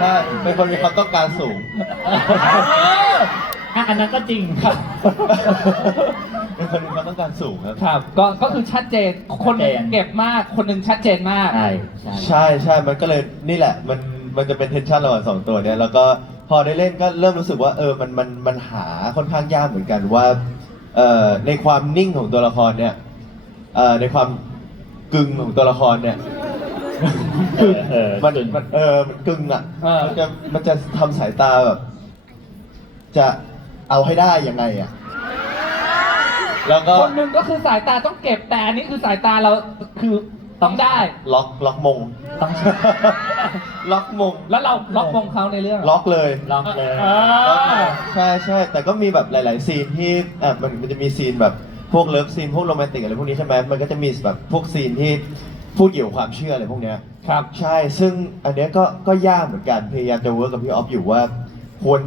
ถ้าเป็นคนมีความต้องการสูง อันนั้นก็จริงครับ เป็นคนมีความต้องการสูงครับ ครับก็คือชัดเจนคนหนึ่งเก็บมากคนหนึ่งชัดเจนมาก ใช่ ใช่มันก็เลยนี่แหละมันจะเป็นเทนชั่นระหว่างสองตัวเนี้ยแล้วก็พอได้เล่นก็เริ่มรู้สึกว่ามันหาค่อนข้างยากเหมือนกันว่าในความนิ่งของตัวละครเนี่ยในความกึ่งของตัวละครเนี่ยมันกึ่งอ่ะมันจะทำสายตาแบบจะเอาให้ได้ยังไงอ่ะแล้วก็ คนหนึ่งก็คือสายตาต้องเก็บแต่อันนี้คือสายตาเราคือต้องได้ ล็อกมง ต้อง ล็อกมง แล้วเราล็อกมงเขาในเรื่อง ล็อกเลย ลองเลย ใช่แต่ก็มีแบบหลาย ๆ ซีนที่มันจะมีซีนแบบพวกเลิฟซีนพวกโรแมนติกอะไรพวกนี้ใช่ไหมมันก็จะมีแบบพวกซีนที่พูดเกี่ยวกับความเชื่ออะไรพวกเนี้ย ครับ ใช่ซึ่งอันเนี้ยก็ยากเหมือนกันพยายามจะเวิร์กกับพี่ออฟอยู่ว่าควร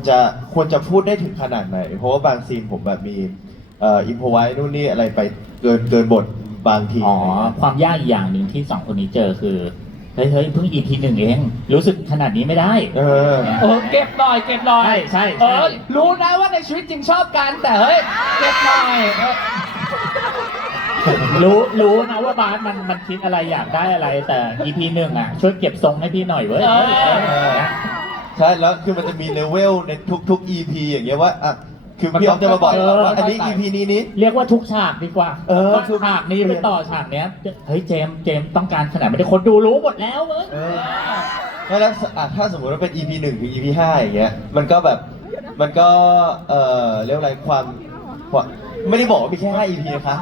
จะพูดได้ถึงขนาดไหน เพราะว่าบางซีนผมแบบมีอิมพอไว้นู่นนี่อะไรไปเกินบทบางที อ๋อความยากอีกอย่างหนึ่งที่สองคนนี้เจอคือเฮ้ยเพิ่ง EP 1เองรู้สึกขนาดนี้ไม่ได้ เก็บหน่อยเก็บหน่อย ใช่ รู้นะว่าในชีวิตจริงชอบกันแต่เฮ้ยเก็บหน่อย รู้นะว่าบาสมันคิดอะไรอยากได้อะไรแต่ EP 1อ่ะช่วยเก็บทรงให้พี่หน่อยเว้ย ใช่แล้วคือมันจะมีเลเวลในทุก EP อย่างเงี้ยว่าอ่ะคือพี่ออฟจะมาบอกว่าอันนี้ EP นี้ เรียกว่าทุกฉากดีกว่า ทุก ฉากนี้ไปต่อฉากเนี้ยเฮ้ยเจมส์ต้องการขนาดไม่ได้คนดูรู้หมดแล้วเว้ย แล้วถ้าสมมติว่าเป็น EP 1 ถึง EP 5 อย่างเงี้ยมันก็แบบมันก็เรียกอะไรความไม่ได้บอกว่ามีแค่ 5 EP นะคะ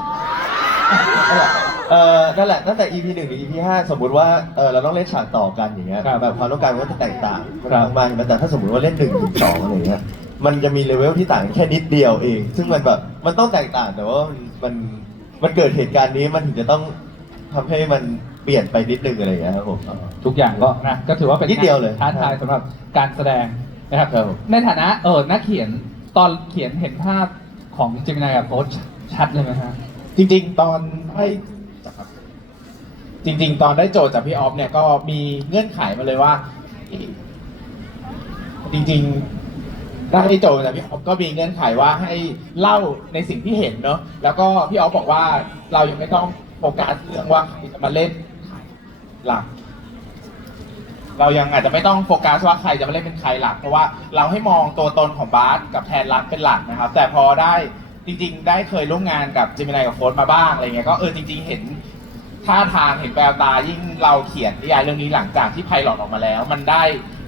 นั่นแหละตั้งแต่ EP 1 ถึง EP 5 สมมุติว่าเราต้องเล่นฉากต่อกันอย่างเงี้ยแบบความต้องการมันก็จะแตกต่างมากๆแต่ถ้าสมมติว่าเล่น1 ถึง 2อะไรเงี้ย มันจะมีเลเวลที่ต่างกันแค่นิดเดียวเอง ซึ่งมันแบบมันต้องแตกต่างแต่ว่ามันเกิดเหตุการณ์นี้มันถึงจะต้องทำให้มันเปลี่ยนไปนิดนึงอะไรอย่างเงี้ยครับผม ทุกอย่างก็นะก็ถือว่าเป็น นิดเดียวเลย ท้าทายสำหรับการแสดงนะครับ ครับ ใน ในฐานะนักเขียนตอนเขียนเห็นภาพของเจมินายกับโค้ชชัดเลยไหมฮะ จริงๆ ตอนได้ตอนได้โจทย์จากพี่ออฟเนี่ยก็มีเงื่อนไขมาเลยว่า จริงๆได้โจทย์จากพี่ออฟก็มีเงื่อนไขว่าให้เล่าในสิ่งที่เห็นเนาะแล้วก็พี่ออฟบอกว่าเรายังไม่ต้องโฟกัสเรื่องว่าใครจะมาเล่นหลัก เรายังอาจจะไม่ต้องโฟกัสว่าใครจะมาเล่นเป็นใครหลักเพราะว่าเราให้มองตัวตนของบาสกับแทนรักเป็นหลักนะครับ แต่พอได้จริงๆ ได้เคยร่วมงานกับเจมินายกับโค้ดมาบ้างอะไรเงี้ยก็จริงๆเห็นท่าทางเห็นแววตายิ่งเราเขียนนิยายเรื่องนี้หลังจากที่ไพลอตออกมาแล้ว มันได้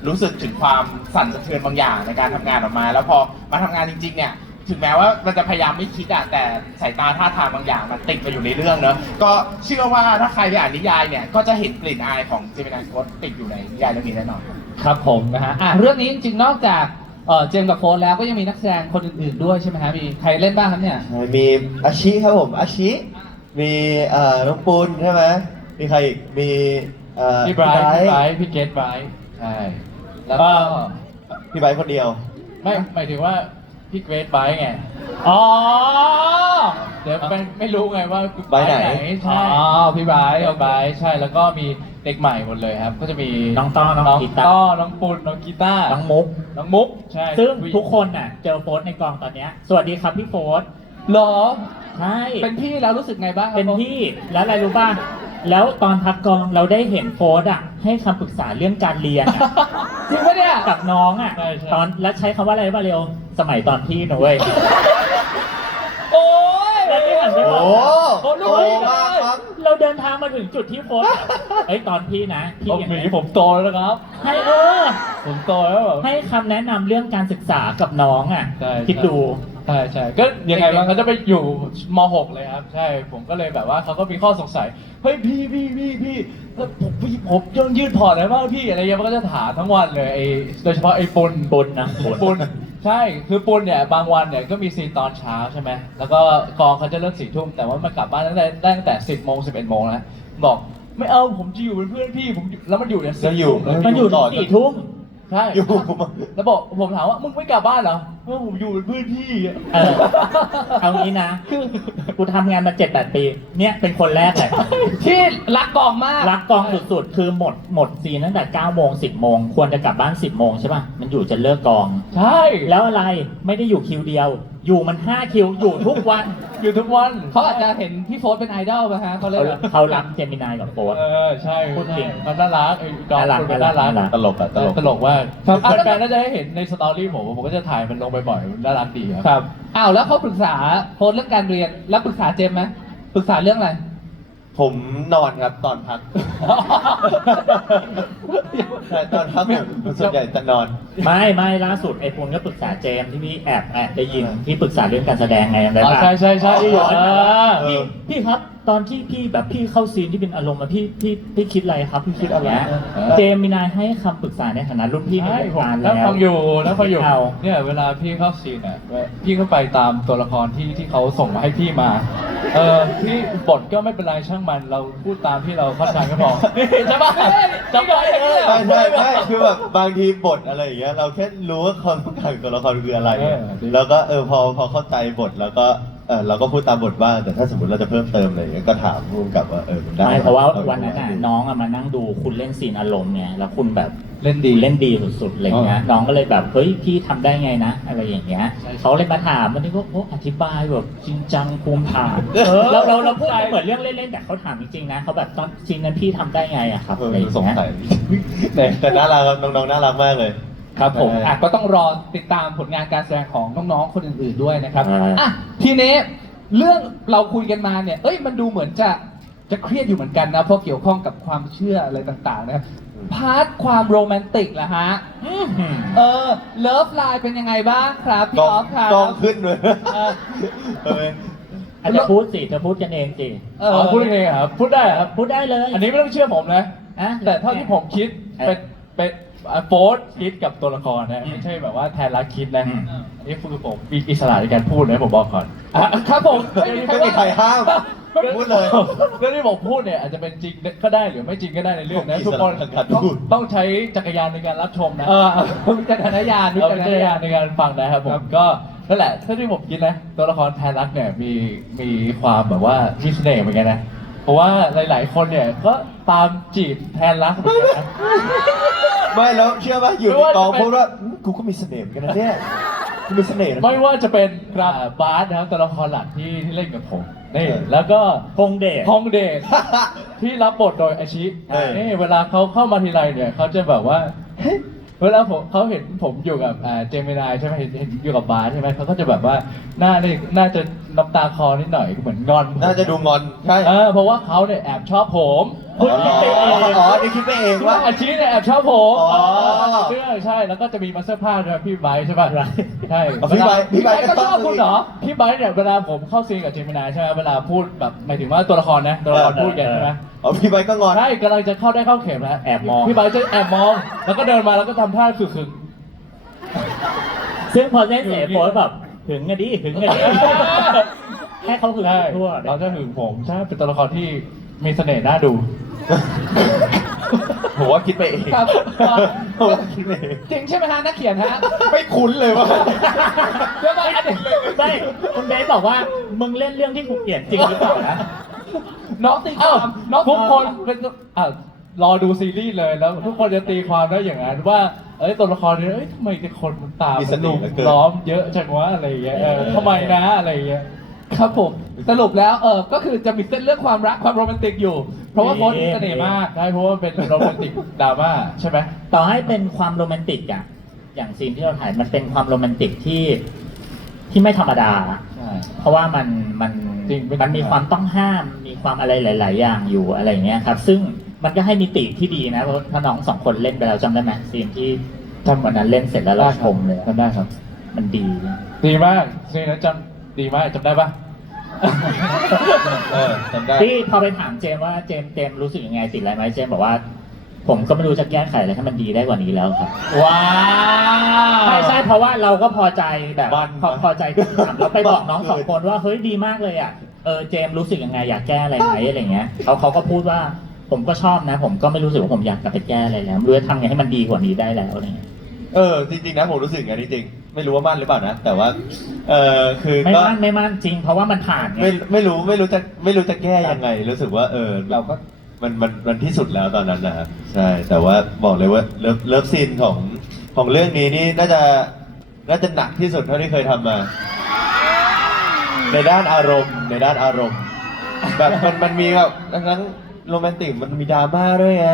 รู้สึกถึงความสั่นสะเทือนบางอย่างในการทำงานออกมา แล้วพอมาทำงานจริงๆเนี่ยถึงแม้ว่ามันจะพยายามไม่คิดแต่สายตาท่าทางบางอย่างมันติดมาอยู่ในเรื่องเนอะก็เชื่อว่าถ้าใครไปอ่านนิยายเนี่ยก็จะเห็นกลิ่นอายของเจมินายโค้ดติดอยู่ในนิยายเรื่องนี้แน่นอน ครับผมนะฮะเรื่องนี้จริงๆนอกจากเจมส์กับโค้ชแล้วก็ยังมีนักแสดงคนอื่นๆด้วยใช่ไหมฮะมีใครเล่นบ้างครับเนี่ย มีอาชิครับผมอาชิมีน้องปูนใช่ไหมมีใครอีกมีพี่ไบรท์พี่เกตไบรท์ใช่ แล้วก็ พี่ไบร์ทคนเดียว ไม่หมายถึงว่าพี่เกรทไบรท์ไง อ๋อ เดี๋ยวไม่รู้ไงว่า ไบรท์ไหน ใช่ อ๋อพี่ไบรท์ ไบรท์ใช่แล้วก็มีเด็กใหม่หมดเลยครับ ก็จะมี น้องต้อน้องกีตาร์ ต้อน้องปุณน้องกีตาร์ น้องมุก น้องมุกใช่ ซึ่งทุกคนน่ะเจอโฟสในกองตอนเนี้ยสวัสดีครับพี่โฟส เหรอ ใช่ เป็นพี่แล้วรู้สึกไงบ้างครับ เป็นพี่แล้วอะไรรู้ป่ะแล้วตอนพักกองเราได้เห็นโฟสอ่ะให้คำปรึกษาเรื่องการเรียนอะ จริงปะเนี่ย กับน้องอ่ะตอนแล้วใช้คำว่าอะไรรู้ป่ะเร็วสมัยตอนพี่นะเว้ย โอ้ย แล้วที่หันไปบอก โอ้ โอ้ลูก โอ้ พี่เล มาก ย ครับ เราเดินทางมาถึงจุดที่โฟสอะเอ้ยตอนพี่นะพี่ ผม ยัง หมี ไง ผมโตแล้วนะครับ ให้ผมโตแล้วแบบ ให้คำแนะนำเรื่องการศึกษากับน้องอ่ะ ใช่ คิดดู ใช่ใช่ก็ยังไงบ้างเขาจะไปอยู่ม .6 เลยครับ ใช่ผมก็เลยแบบว่าเขาก็มีข้อสงสัยเฮ้ยพี่แล้วผมยังยืดพอร์ตได้บ้างพี่อะไรเงี้ยมันก็จะถามทั้งวันเลยโดยเฉพาะไอ้ปุน ปุณนะปุณ ใช่คือปุนเนี่ยบางวันเนี่ยก็มีซีนตอนเช้าใช่ไหมแล้วก็กองเขาจะเลิก4 ทุ่มแต่ว่ามันกลับบ้านตั้งแต่10 โมง 11 โมงแล้วบอกไม่เอาผมจะอยู่เป็นเพื่อนพี่ผมแล้วมันอยู่เนี่ย แล้วอยู่ มันอยู่ ต่อ ถึง4 ทุ่ม ใช่ อยู่ แล้วบอกผมถามว่ามึงไม่กลับบ้านเหรอว่าผมอยู่เป็นเพื่อนพี่อะ เออเอางี้นะ กูทำงานมา 7-8 ปี เนี่ยเป็นคนแรกเลย ที่รักกองมาก รักกองสุดๆ คือหมดซีนตั้งแต่ 9 โมง 10 โมง ควรจะกลับบ้าน 10 โมงใช่ป่ะ มันอยู่จะเลิกกอง ใช่ แล้วอะไร ไม่ได้อยู่คิวเดียว อยู่มัน 5 คิว อยู่ทุกวัน อยู่ทุกวัน เขาอาจจะเห็นพี่โฟสเป็นไอดอลป่ะฮะเขาเลยแบบ เขารักเจมินายกับโฟส ใช่ พูดจริง มันน่ารักไอ้ดอก น่ารัก มันน่ารัก น่ารัก ตลกอะตลก ตลกว่า ครับ แฟนๆน่าจะได้เห็นในสตอรี่ผมก็จะถ่ายมันลงบ่อยๆมันน่ารักดีครับ ครับอ้าวแล้วเขาปรึกษาโพสต์เรื่องการเรียนแล้วปรึกษาเจมส์ไหมปรึกษาเรื่องอะไร ผมนอนครับตอนพักใช่ตอนพักผมส่วนใหญ่จะนอน ไม่ล่าสุดไอ้ปุณก็ปรึกษาเจมส์ที่พี่แอบได้ยินที่ปรึกษาเรื่องการแสดงไงจำได้ อ๋อ ปะ ใช่ที่อยู่ พี่ครับตอนที่พี่แบบพี่เข้าซีนที่เป็นอารมณ์อะพี่คิดอะไรครับพี่คิดอะไรนะเจมินายให้คำปรึกษาในฐานะรุ่นพี่ใน ใช่ วง ผม การ แล้ว แล้ว ฟังอยู่เอา เนี่ยเวลาพี่เข้าซีนอ่ะพี่ก็ไปตามตัวละครที่เขาส่งมาให้พี่มาพี่บทก็ไม่เป็นไรช่างมันเราพูดตามที่เราเข้าใจก็พอใช่ปะจำไว้เลย ใช่คือแบบบางทีบทอะไรอย่างเงี้ยเราแค่รู้ว่าความต้องการของตัวละครคืออะไร ดี แล้วก็พอเข้าใจบทแล้วก็เราก็พูดตามบทบ้างแต่ถ้าสมมติเราจะเพิ่มเติมอะไรอย่างเงี้ยก็ถามร่วมกับว่ามันได้ ไม่เพราะว่า อ วันนั้นน่ะน้องอะมานั่งดูคุณเล่นซีนอารมณ์เนี่ยแล้วคุณแบบ เล่นดี เล่นดีสุดๆอะไรเงี้ยน้องก็เลยแบบเฮ้ยพี่ทำได้ไงนะอะไรอย่างเงี้ยเขาเลยมาถามมันนี่ก็อธิบายแบบจริงจังภูมิฐานเราพูดเหมือนเรื่องเล่นๆแต่เขาถามจริงๆนะเขาแบบตอนจริงนั้นพี่ทำได้ไงอะครับอะไรอย่าง สง เงี้ย สัยแต่น่ารักครับน้องๆน่ารักมากเลย ครับผมก็ต้องรอติดตามผลงานการแสดงของน้องๆคนอื่นๆด้วยนะครับทีนี้เรื่องเราคุยกันมาเนี่ยมันดูเหมือนจะเครียดอยู่เหมือนกันนะเพราะเกี่ยวข้องกับความเชื่ออะไรต่างๆนะครับพาร์ทความโรแมนติกล่ะฮะเลิฟไลน์เป็นยังไงบ้างครับพี่ออฟครับ กองขึ้นเลย อาจจะพูดสิเธอพูดกันเองสิ พูดยังไงครับพูดได้ครับ พูดได้เลย อันนี้ไม่ต้องเชื่อผมนะ อ่ะ แต่เท่าที่ผมคิดเป็น โฟสคิดกับตัวละครนะไม่ใช่แบบว่าแทนรักคิดนะ อืม อันนี้คือผมมีอิสระในการพูดนะผมบอกก่อน ครับผมไม่มีใคร ไม่มีใครห้าม พูดเลย เรื่องที่ผมพูดเนี่ยอาจจะเป็นจริงก็ได้หรือไม่จริงก็ได้ในเรื่องนะ ผมอิ ทุก สระ คน ทางการ ต้อง พูด ต้องใช้จักรยานในการรับชมนะ วิจารณญาณวิ เอา จาร วิ ณ จารณ ญา ญา ณ ณในการฟังนะครับผมก็นั่นแหละถ้าที่ผมคิดนะตัวละครแทนรักเนี่ยมีความแบบว่ามีเสน่ห์เหมือนกันนะเพราะว่าหลายๆคนเนี่ยก็ตามจีบแทนรักเหมือนกันนะ ไม่แล้วเชื่อป่ะอยู่ ไม่ ใน ว่า กอง จะเป็น พูดว่ากูก็มีเสน่ห์เหมือนกันนะเนี่ยกูมีเสน่ห์นะ ไม่ว่าจะเป็นบาสนะครับตัวละครหลักที่เล่นกับผมนี่ เออ แล้วก็ พงเดช ฮองเดช ที่รับบทโดยอาชิ เออ นี่เวลาเขาเข้ามาทีไรเนี่ยเขาจะแบบว่า เฮ้ยเวลาเขาเห็นผมอยู่กับเจมินายใช่ไหมเห็นอยู่กับบาสใช่ไหมเขาก็จะแบบว่าหน้าเนี่ยน่าจะน้ำตาคลอนิดหน่อยเหมือนงอนผม น่าจะดูงอนใช่ เพราะว่าเขาเนี่ยแอบชอบผม อ๋อนี่คิดไปเอง ว่า ว่า อาชีเนี่ยแอบชอบผม อ๋อ เรื่องใช่แล้วก็จะมีมาสเตอร์พาสด้วยพี่ไบร์ทใช่ป่ะใช่ อ๋อพี่ไบร์ทพี่ไบร์ท ก็ชอบ ก็ต้อง คุณเหรอพี่ไบร์ทเนี่ยเวลาผมเข้าซีนกับเจมินายใช่ไหมเวลาพูดแบบหมายถึงว่าตัวละครนะตัวละครพูดกันใช่ไหม อ๋อพี่ใบก็งอน ใช่กำลังจะเข้าได้เข้าเข็มแล้ว แอบมอง พี่ไบร์ทจะแอบมอง แล้วก็เดินมาแล้วก็ทำท่าคือ ซึ่งพอเล่นเสร็จโพสต์แบบหึงอะดิหึงอะดิให้เขาหึง ใช่ ทั่ว เราจะหึงผมใช่เป็นตัวละครที่มีเสน่ห์น่าดู ผมว่าคิดไปเอง ครับ ผมว่าคิดไปเอง จริงใช่ไหมฮะนักเขียนฮะ ไม่คุ้นเลยว่า เดี๋ยวก่อนอันนี้ ไม่คุณเบสบอกว่ามึงเล่นเรื่องที่กูเกลียดจริงหรือเปล่านะ น้องตีค อ้าว วามน้อง ทุกคนเป็นรอดูซีรีส์เลยแล้วทุกคนจะตีความได้อย่างนั้นว่าตัวละครนี้ทำไมแต่คนมันตาม มีเสน่ห์เหลือเกิน ล้อมเยอะจังวะอะไรอย่างเงี้ยทำไมนะอะไรอย่างเงี้ย ครับผมสรุปแล้วก็คือจะมีเส้นเรื่องความรักความโรแมนติกอยู่ เพราะว่าโค้ดมีเสน่ห์มาก ใช่เพราะว่าเป็นโรแมนติกดราม่าใช่ไหม ต่อให้เป็นความโรแมนติกอะอย่างซีนที่เราถ่ายมันเป็นความโรแมนติกที่ไม่ธรรมดา ใช่ เพราะว่ามัน จริงเป็น มันมีความต้องห้ามมีความอะไรหลาย ๆ อย่างอยู่อะไรอย่างเงี้ยครับ ซึ่งมันก็ให้มิติที่ดีนะเพราะถ้าน้องสองคนเล่นไปแล้วจำได้ไหมซีนที่วันนั้นเล่นเสร็จแล้วเราชมเลย จำได้ครับ มันดี ดีมากซีนนั้นดีมากจำได้ปะ จำได้ ที่พอไปถามเจมส์ว่าเจมส์รู้สึกยังไงติดอะไรไหมเจมส์บอกว่า ผมก็ไม่รู้จะแก้ไขอะไรให้มันดีได้กว่านี้แล้วครับ ว้าว ใช่เพราะว่าเราก็พอใจแบบ บ้าน พอใจที่ถามเราไปบอกน้องสองคนว่าเฮ้ยดีมากเลยอ่ะเจมส์รู้สึกยังไงอยากแก้อะไรไหมอะไรเงี้ยเขาก็พูดว่าผมก็ชอบนะ ผมก็ไม่รู้สึกว่าผมอยากกลับไปแก้อะไรแล้วไม่รู้จะทำไงให้มันดีกว่านี้ได้แล้วอะไรเงี้ย จริงๆนะผมรู้สึกอย่างนี้จริงๆไม่รู้ว่ามั่นหรือเปล่านะ แต่ว่าคือ ไม่ ก็ มั่นจริง เพราะว่ามันผ่านไง ไม่รู้จะแก้ยังไง รู้สึกว่าเราก็มันที่สุดแล้วตอนนั้นนะครับใช่แต่ว่าบอกเลยว่าเลิฟซีนของเรื่องนี้นี่น่าจะหนักที่สุดเท่าที่เคยทำมา ในด้านอารมณ์แบบมันมีแบบทั้งโรแมนติกมันมีดราม่าด้วยไง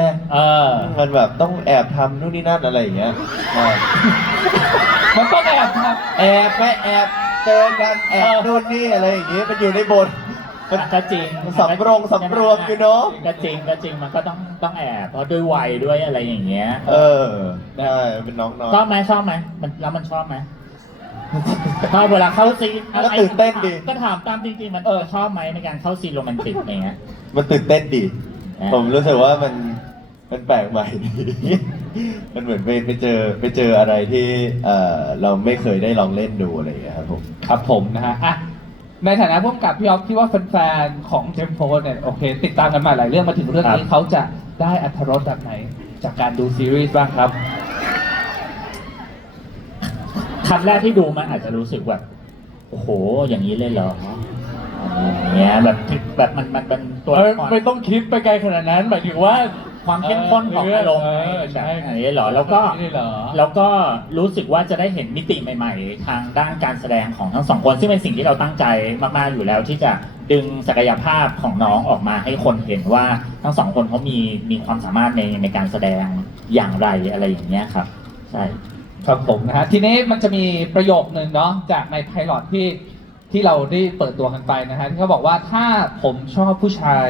มันแบบต้องแอบทำนู่นนี่นั่นอะไรอย่างเงี้ยใช่ มันต้องแอบครับ แอบไม่แอบเจอกันแอบนู่นนี่อะไรอย่างเงี้ยมันอยู่ในบท ก็จริง สำรวมอยู่เนาะ ก็จริงมันก็ต้องแอบเพราะด้วยวัยด้วยอะไรอย่างเงี้ย ได้เป็นน้อง ชอบไหมแล้วมันชอบไหมชอบเวลาเข้าซีน ก็ตื่นเต้นดี ก็ถามตามจริงๆมันชอบไหมในการเข้าซีนโรแมนติกอะไรเงี้ย มันตื่นเต้นดี ผมรู้สึกว่ามันแปลกใหม่ดี มันเหมือนไปเจออะไรที่เราไม่เคยได้ลองเล่นดูอะไรอย่างเงี้ยครับผม ครับผมนะฮะอ่ะในฐานะผู้กำกับพี่อ๊อฟคิดว่าแฟนๆของเทมโพเนี่ยโอเค ติดตามกันมาหลายเรื่องมาถึงเรื่องนี้เขาจะได้อรรถรสแบบไหน จากการดูซีรีส์บ้างครับ ครั้งแรกที่ดูมันอาจจะรู้สึกแบบโอ้โหอย่างนี้เลยเหรออย่างเงี้ยแบบมันเป็นตัวละคร ไม่ต้องคิดไปไกลขนาดนั้นหมายถึงว่า ความเข้มข้นของอารมณ์ ใช่ แบบนี้เหรอแล้วก็ นี่เหรอ แล้วก็รู้สึกว่าจะได้เห็นมิติใหม่ ๆ ทางด้านการแสดงของทั้งสองคนซึ่งเป็นสิ่งที่เราตั้งใจมากๆอยู่แล้ว ที่จะดึงศักยภาพของน้องออกมาให้คนเห็นว่าทั้งสองคนเขามีความสามารถในการแสดงอย่างไรอะไรอย่างเงี้ยครับใช่ ครับผมนะฮะทีนี้มันจะมีประโยคนึงเนาะจากในไพลอตที่เราได้เปิดตัวกันไปนะฮะที่เขาบอกว่าถ้าผมชอบผู้ชาย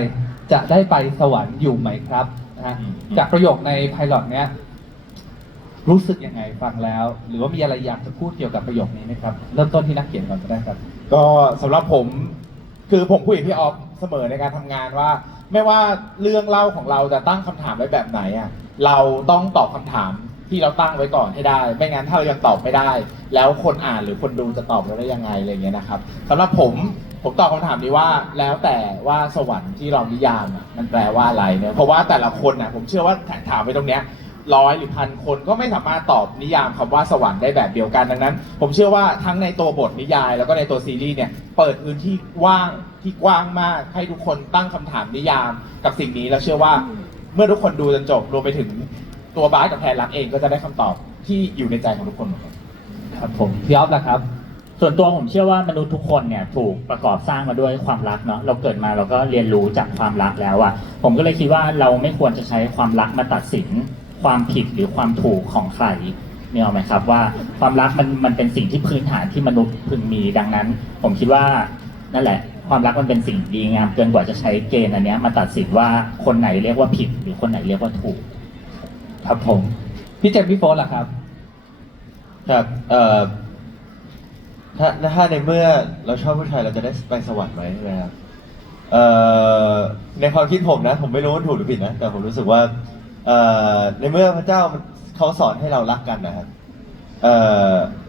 จะได้ไปสวรรค์อยู่ไหมครับนะฮะจากประโยคในไพลอตเนี้ยรู้สึกยังไงฟังแล้ว หรือว่ามีอะไรอยากจะพูดเกี่ยวกับประโยคนี้ไหมครับเริ่มต้นที่นักเขียนก่อนก็ได้ครับ ก็สำหรับผมคือผมคุยกับพี่ออฟเสมอในการทำงานว่า ไม่ว่าเรื่องเล่าของเราจะตั้งคำถามไว้แบบไหนอ่ะเราต้องตอบคำถาม ที่เราตั้งไว้ก่อนให้ได้ ไม่งั้นถ้าเรายังตอบไม่ได้ แล้วคนอ่านหรือคนดูจะตอบเราได้ยังไงอะไรอย่างเงี้ยนะครับสำหรับผมตอบคำถามนี้ว่าแล้วแต่ว่าสวรรค์ที่เรานิยามมันแปลว่าอะไรเนี่ยเพราะว่าแต่ละคนผมเชื่อว่าถามไปตรงเนี้ย100 หรือ 1,000 คนก็ไม่สามารถตอบนิยามคำว่าสวรรค์ได้แบบเดียวกันดังนั้น ผมเชื่อว่าทั้งในตัวบทนิยายแล้วก็ในตัวซีรีส์เนี่ยเปิดพื้นที่ว่างที่กว้างมากให้ทุกคนตั้งคำถามนิยามกับสิ่งนี้แล้วเชื่อว่าเมื่อทุกคนดูจนจบรวมไปถึงตัวบาสกับแพรรักเองก็จะได้คำตอบที่อยู่ในใจของทุกคนหมด ครับผมพี่ออฟล่ะครับ ส่วนตัวผมเชื่อว่ามนุษย์ทุกคนเนี่ยถูกประกอบสร้างมาด้วยความรักเนาะเราเกิดมาเราก็เรียนรู้จากความรักแล้วอะผมก็เลยคิดว่าเราไม่ควรจะใช้ความรักมาตัดสินความผิดหรือความถูกของใครเนี่ยเอาไหมครับว่าความรักมันเป็นสิ่งที่พื้นฐานที่มนุษย์พึงมีดังนั้น ผมคิดว่านั่นแหละความรักมันเป็นสิ่งดีงามเกินกว่าจะใช้เกณฑ์อันเนี้ยมาตัดสินว่าคนไหนเรียกว่าผิดหรือคนไหนเรียกว่าถูก ครับผมพี่เจมส์พี่โฟนล่ะครับ ครับถ้าในเมื่อเราชอบผู้ชายเราจะได้ไปสวรรค์ไหมใช่ไหมครับในความคิดผมนะ ผมไม่รู้ว่าถูกหรือผิดนะ แต่ผมรู้สึกว่าในเมื่อพระเจ้าเขาสอนให้เรารักกันนะครับ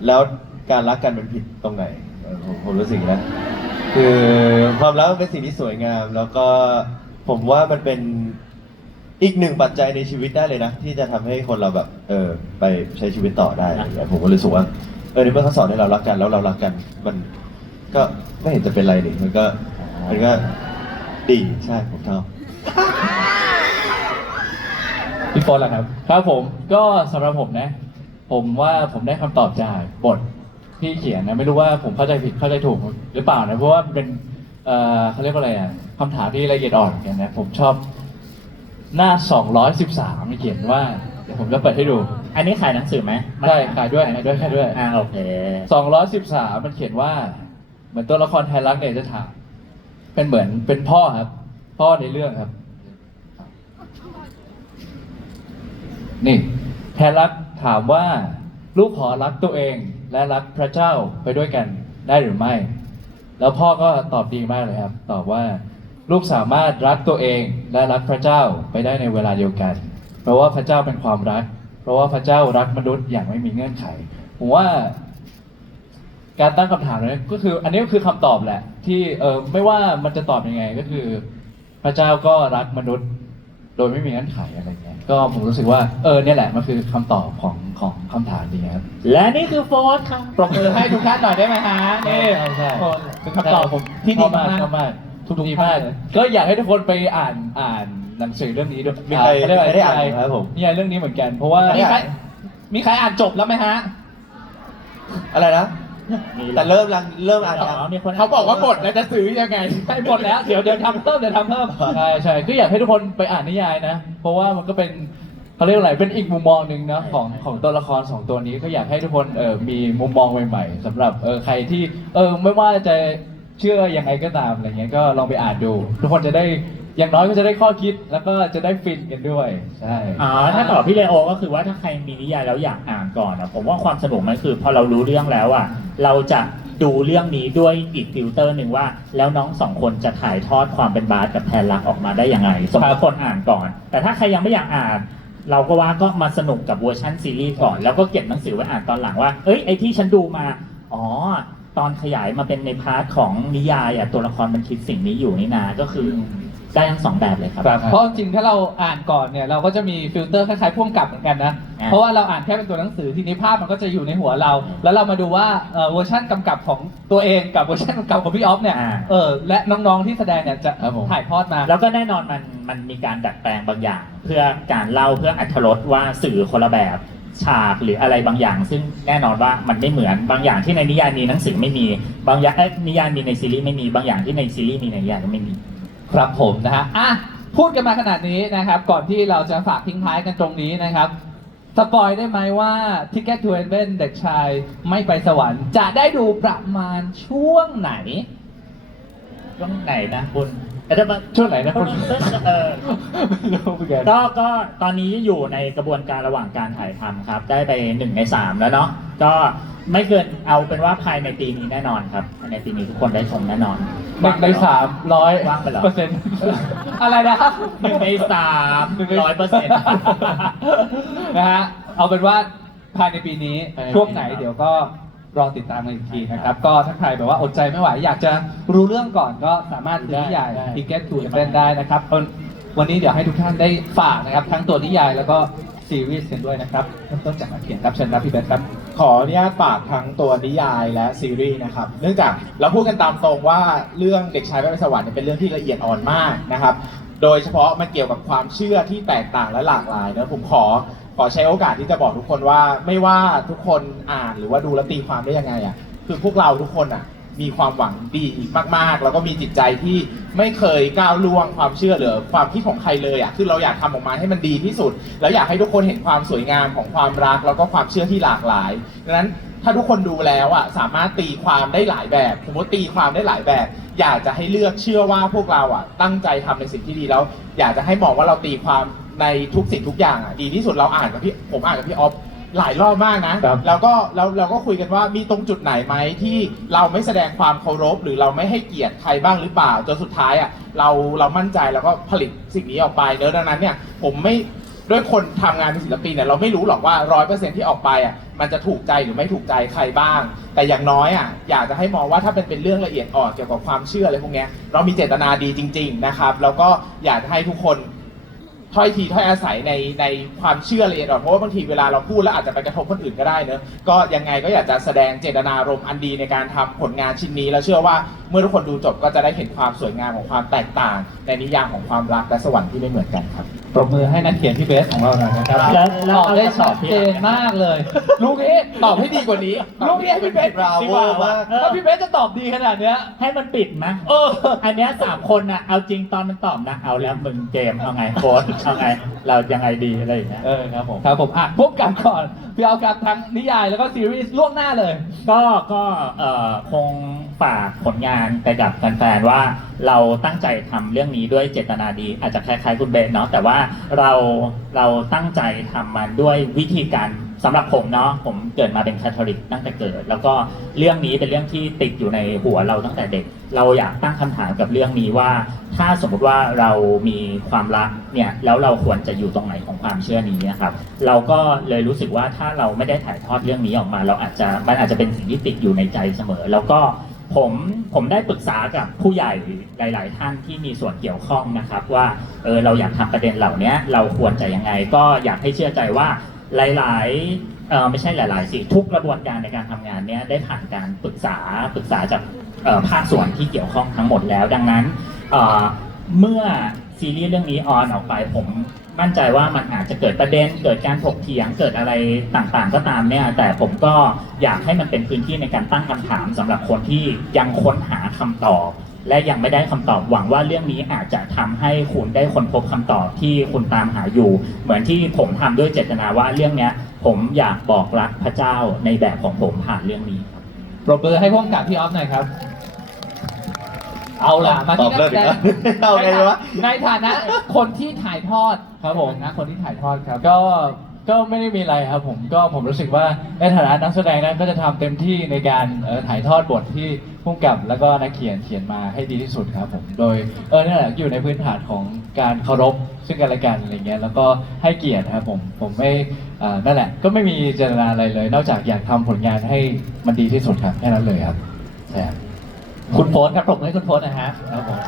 แล้วการรักกันมันผิดตรงไหนผมรู้สึกอย่างนะคือความรักมันเป็นสิ่งที่สวยงาม แล้วก็ผมว่ามันเป็นอีกหนึ่งปัจจัยในชีวิตได้เลยนะ ที่จะทำให้คนเราแบบไปใช้ชีวิตต่อได้อะไรอย่างเงี้ยผมก็เลยรู้สึกว่าในเมื่อเขาสอนให้เรารักกันแล้วเรารักกันมันก็ไม่เห็นจะเป็นไรนี่มันก็ดีใช่ผมชอบ พี่โฟนล่ะครับ ครับผมก็สำหรับผมนะ ผมว่าผมได้คำตอบจากบทที่เขียนนะไม่รู้ว่าผมเข้าใจผิดเข้าใจถูกหรือเปล่านะเพราะว่ามันเป็นเขาเรียกว่าอะไรคำถามที่ละเอียดอ่อนเหมือนกันนะผมชอบหน้า 213เขียนว่าเดี๋ยวผมจะเปิดให้ดู อันนี้ขายหนังสือไหม ใช่ขายด้วย โอเค 213มันเขียนว่าเหมือนตัวละครไทยรักเนี่ยจะถามเป็นเหมือนเป็นพ่อครับ พ่อในเรื่องครับ นี่ไทยรักถามว่าลูกขอรักตัวเองและรักพระเจ้าไปด้วยกันได้หรือไม่ แล้วพ่อก็ตอบดีมากเลยครับ ตอบว่าลูกสามารถรักตัวเองและรักพระเจ้าไปได้ในเวลาเดียวกัน เพราะว่าพระเจ้าเป็นความรัก เพราะว่าพระเจ้ารักมนุษย์อย่างไม่มีเงื่อนไขผมว่า การตั้งคำถามนี้ก็คือ อันนี้ก็คือคำตอบแหละ ที่ไม่ว่ามันจะตอบยังไงก็คือ พระเจ้าก็รักมนุษย์ โดยไม่มีเงื่อนไขอะไรเงี้ยก็ผมรู้สึกว่าเนี่ยแหละมันคือคำตอบของคำถามนี้ครับ และนี่คือโฟร์ธค่ะ ปรบมือให้ทุกท่านหน่อยได้ไหมฮะนี่ ใช่ โอ้เป็นคำตอบผมที่ดีมาก ชอบมาก ทุก ดี ท่าม าน ก เลย ก็อยากให้ทุกคนไปอ่านหนังสือเรื่องนี้ด้วย มีใคร เยกว่ ได้อ่านไหมครับผม นิยายเรื่องนี้เหมือนกัน เพราะว่า มีใครอ่านจบแล้วไหมฮะ อะไรนะ แต่เริ่มอ่าน อ๋ ยัง อมีคน เขาบอกว่าบทแล้วจะซื้อยังไง ใกล้หมดแล้ว เดี๋ยวทำเพิ่มใช่คืออยากให้ทุกคนไปอ่านนิยายนะ เพราะว่ามันก็เป็นเขาเรียกอะไรเป็นอีกมุมมองหนึ่งนะของตัวละคร2ตัวนี้ก็อยากให้ทุกคนมีมุมมองใหม่ๆสำหรับใครที่ไม่ว่าจะเชื่อยังไงก็ตามอะไรเงี้ยก็ลองไปอ่านดู ทุกคนจะได้อย่างน้อยก็จะได้ข้อคิดแล้วก็จะได้ฟินกันด้วยใช่ ถ้าตอบพี่เลโอก็คือว่าถ้าใครมีนิยายแล้วอยากอ่านก่อนผมว่าความสนุกมันคือพอเรารู้เรื่องแล้วเราจะดูเรื่องนี้ด้วยอีกฟิลเตอร์หนึ่งว่า แล้วน้องสองคนจะถ่ายทอดความเป็นบาสกับแพนรักออกมาได้ยังไงสมมติคนอ่านก่อน แต่ถ้าใครยังไม่อยากอ่าน เราก็ว่าก็มาสนุกกับเวอร์ชันซีรีส์ก่อนแล้วก็เก็บหนังสือไว้อ่านตอนหลังว่าไอ้ที่ฉันดูมาตอนขยายมาเป็นในพาร์ทของนิยายตัวละครมันคิดสิ่งนี้อยู่นี่นาก็คือได้ทั้ง2แบบเลยครับ เพราะจริงๆถ้าเราอ่านก่อนเนี่ยเราก็จะมีฟิลเตอร์คล้ายๆพ่วงกับเหมือนกันนะ เพราะว่าเราอ่านแค่เป็นตัวหนังสือทีนี้ภาพมันก็จะอยู่ในหัวเรา แล้วเรามาดูว่าเวอร์ชันกำกับของตัวเองกับเวอร์ชันกำกับของพี่ออฟเนี่ยและน้องๆที่แสดงเนี่ยจะถ่ายทอดมา แล้วก็แน่นอนมันมีการดัดแปลงบางอย่าง เพื่อการเล่าเพื่ออรรถรสว่าสื่อคนละแบบฉากหรืออะไรบางอย่าง ซึ่งแน่นอนว่ามันไม่เหมือนบางอย่างที่ในนิยายมีหนังสือไม่มีบางอย่างนิยายมีในซีรีส์ไม่มีบางอย่างที่ในซีรีส์มีในนิยายก็ไม่มี ครับผมนะฮะพูดกันมาขนาดนี้นะครับ ก่อนที่เราจะฝากทิ้งท้ายกันตรงนี้นะครับสปอยได้ไหมว่า Ticket to Heaven เด็กชายไม่ไปสวรรค์จะได้ดูประมาณช่วงไหน ช่วงไหนนะคุณแต่ถ้ามา ช่วงไหนนะคุณ ไม่รู้เหมือนกันก็ตอนนี้อยู่ในกระบวนการระหว่างการถ่ายทำครับได้ไป1 ใน 3แล้วเนาะก็ไม่เกินเอาเป็นว่าภายในปีนี้แน่นอนครับภายในปีนี้ทุกคนได้ชมแน่นอน 1 ใน 300 ว่างไปเหรอ เปอร์เซ็นต์ อะไรนะครับ 1 ใน 3 100% นะฮะ เอาเป็นว่าภายในปีนี้ ภายในปีนี้ ช่วงไหนเดี๋ยวก็รอติดตามกันอีกทีนะครับ ก็ถ้าใครแบบว่าอดใจไม่ไหว อยากจะรู้เรื่องก่อนก็สามารถซื้อนิยาย Ticket to Heaven ได้นะครับวันนี้เดี๋ยวให้ทุกท่านได้ฝากนะครับ ทั้งตัวนิยายแล้วก็ซีรีส์กันด้วยนะครับเริ่มต้นจากนักเขียนครับเชิญครับพี่เบสครับ ขออนุญาตฝากทั้งตัวนิยายและซีรีส์นะครับ เนื่องจากเราพูดกันตามตรงว่าเรื่องเด็กชายไม่ไปสวรรค์เนี่ยเป็นเรื่องที่ละเอียดอ่อนมากนะครับ โดยเฉพาะมันเกี่ยวกับความเชื่อที่แตกต่างและหลากหลายนะผมขอใช้โอกาสที่จะบอกทุกคนว่าไม่ว่าทุกคนอ่านหรือว่าดูและตีความได้ยังไงอ่ะคือพวกเราทุกคนอ่ะมีความหวังดีมากๆ แล้วก็มีจิตใจที่ไม่เคยก้าวล่วงความเชื่อหรือความคิดของใครเลยอ่ะคือเราอยากทำออกมาให้มันดีที่สุด แล้วอยากให้ทุกคนเห็นความสวยงามของความรักแล้วก็ความเชื่อที่หลากหลายดังนั้นถ้าทุกคนดูแล้วอ่ะสามารถตีความได้หลายแบบสมมติตีความได้หลายแบบ อยากจะให้เลือกเชื่อว่าพวกเราอ่ะตั้งใจทำในสิ่งที่ดีแล้ว อยากจะให้มองว่าเราตีความในทุกสิ่งทุกอย่างอ่ะดีที่สุดผมอ่านกับพี่ออฟหลายรอบมากนะครับ แล้วก็เราก็คุยกันว่ามีตรงจุดไหนไหมที่เราไม่แสดงความเคารพหรือเราไม่ให้เกียรติใครบ้างหรือเปล่าจนสุดท้ายอ่ะเรามั่นใจแล้วก็ผลิตสิ่งนี้ออกไปเนอะดังนั้นเนี่ยผมไม่ด้วยคนทำงานเป็นศิลปินเนี่ยเราไม่รู้หรอกว่า 100% ที่ออกไปอ่ะมันจะถูกใจหรือไม่ถูกใจใครบ้าง แต่อย่างน้อยอ่ะอยากจะให้มองว่าถ้าเป็นเรื่องละเอียดอ่อนเกี่ยวกับความเชื่ออะไรพวกเนี้ยเรามีเจตนาดีจริง ๆนะครับแล้วก็อยากจะให้ทุกคนถ้อยทีถ้อยอาศัยในความเชื่อละเอียดอ่อนเพราะว่าบางทีเวลาเราพูดแล้วอาจจะไปกระทบคนอื่นก็ได้เนอะก็ยังไงก็อยากจะแสดงเจตนารมณ์อันดีในการทำผลงานชิ้นนี้แล้วเชื่อว่าเมื่อทุกคนดูจบก็จะได้เห็นความสวยงามของความแตกต่าง ในนิยามของความรักและสวรรค์ที่ไม่เหมือนกันครับ ปรบมือให้นักเขียนพี่เบสของเราหน่อยนะครับ แล้ว ตอบได้ชัดเจนมากเลยลูกนี้ ตอบให้ดีกว่านี้ ลูกนี้ให้พี่เบส บรา ดี โว กว่าม าก ถ้าพี่เบสจะตอบดีขนาดเนี้ย ให้มันปิดนะอันเนี้ย3 คนนะเอาจริงตอนมันตอบนะเอาแล้วมึงเจมส์เอาไงโค้ชเอาไงเรายังไงดีอะไรอย่างเงี้ย ครับผม ครับผมพบกันก่อนพี่เอาครับทั้งนิยายแล้วก็ซีรีส์ล่วงหน้าเลย ก็คงฝากผลงานไปกับแฟนๆว่าเราตั้งใจทำเรื่องนี้ด้วยเจตนาดี อาจจะคล้ายๆคุณเบนเนาะแต่ว่าเราตั้งใจทำมันด้วยวิธีการสำหรับผมเนาะผมเกิดมาเป็นคาทอลิกตั้งแต่เกิด แล้วก็เรื่องนี้เป็นเรื่องที่ติดอยู่ในหัวเราตั้งแต่เด็ก เราอยากตั้งคำถามกับเรื่องนี้ว่า ถ้าสมมติว่าเรามีความรักเนี่ยแล้วเราควรจะอยู่ตรงไหนของความเชื่อนี้นะครับเราก็เลยรู้สึกว่าถ้าเราไม่ได้ถ่ายทอดเรื่องนี้ออกมามันอาจจะเป็นสิ่งที่ติดอยู่ในใจเสมอ แล้วก็ผมได้ปรึกษากับผู้ใหญ่หลาย ๆ ท่านที่มีส่วนเกี่ยวข้องนะครับว่าเราอยากทำประเด็นเหล่านี้เราควรจะยังไงก็อยากให้เชื่อใจว่าหลายๆไม่ใช่หลายๆสิทุกกระบวนการในการทำงานเนี้ยได้ผ่านการปรึกษาจากภาคส่วนที่เกี่ยวข้องทั้งหมดแล้วดังนั้นเมื่อซีรีส์เรื่องนี้ออนออกไปผมมั่นใจว่ามันอาจจะเกิดประเด็นเกิดการถกเถียงเกิดอะไรต่างๆก็ตามเนี่ยแต่ผมก็อยากให้มันเป็นพื้นที่ในการตั้งคำถามสำหรับคนที่ยังค้นหาคำตอบและยังไม่ได้คำตอบหวังว่าเรื่องนี้อาจจะทำให้คุณได้ค้นพบคำตอบที่คุณตามหาอยู่เหมือนที่ผมทำด้วยเจตนาว่าเรื่องเนี้ยผมอยากบอกรักพระเจ้าในแบบของผมผ่านเรื่องนี้ครับ ปรบมือให้พ่วงกับพี่ออฟหน่อยครับ เอาล่ะมาที่นักแสดง เอาไงวะ ในฐานะคนที่ถ่ายทอดครับผมนะคนที่ถ่ายทอดครับ ก็ไม่ได้มีอะไรครับผมรู้สึกว่าในฐานะนักแสดงนั้นก็จะทำเต็มที่ในการถ่ายทอดบทที่ผู้กำกับแล้วก็นักเขียนมาให้ดีที่สุดครับผมโดยนั่นแหละอยู่ในพื้นฐานของการเคารพซึ่งกันและกันอะไรเงี้ยแล้วก็ให้เกียรติครับผมไม่นั่นแหละก็ไม่มีเจตนาอะไรเลย นอกจากอยากทำผลงานให้มันดีที่สุดครับแค่นั้นเลยครับใช่ครับ คุณโฟนครับปรบมือให้คุณโฟนนะฮะ ครับผม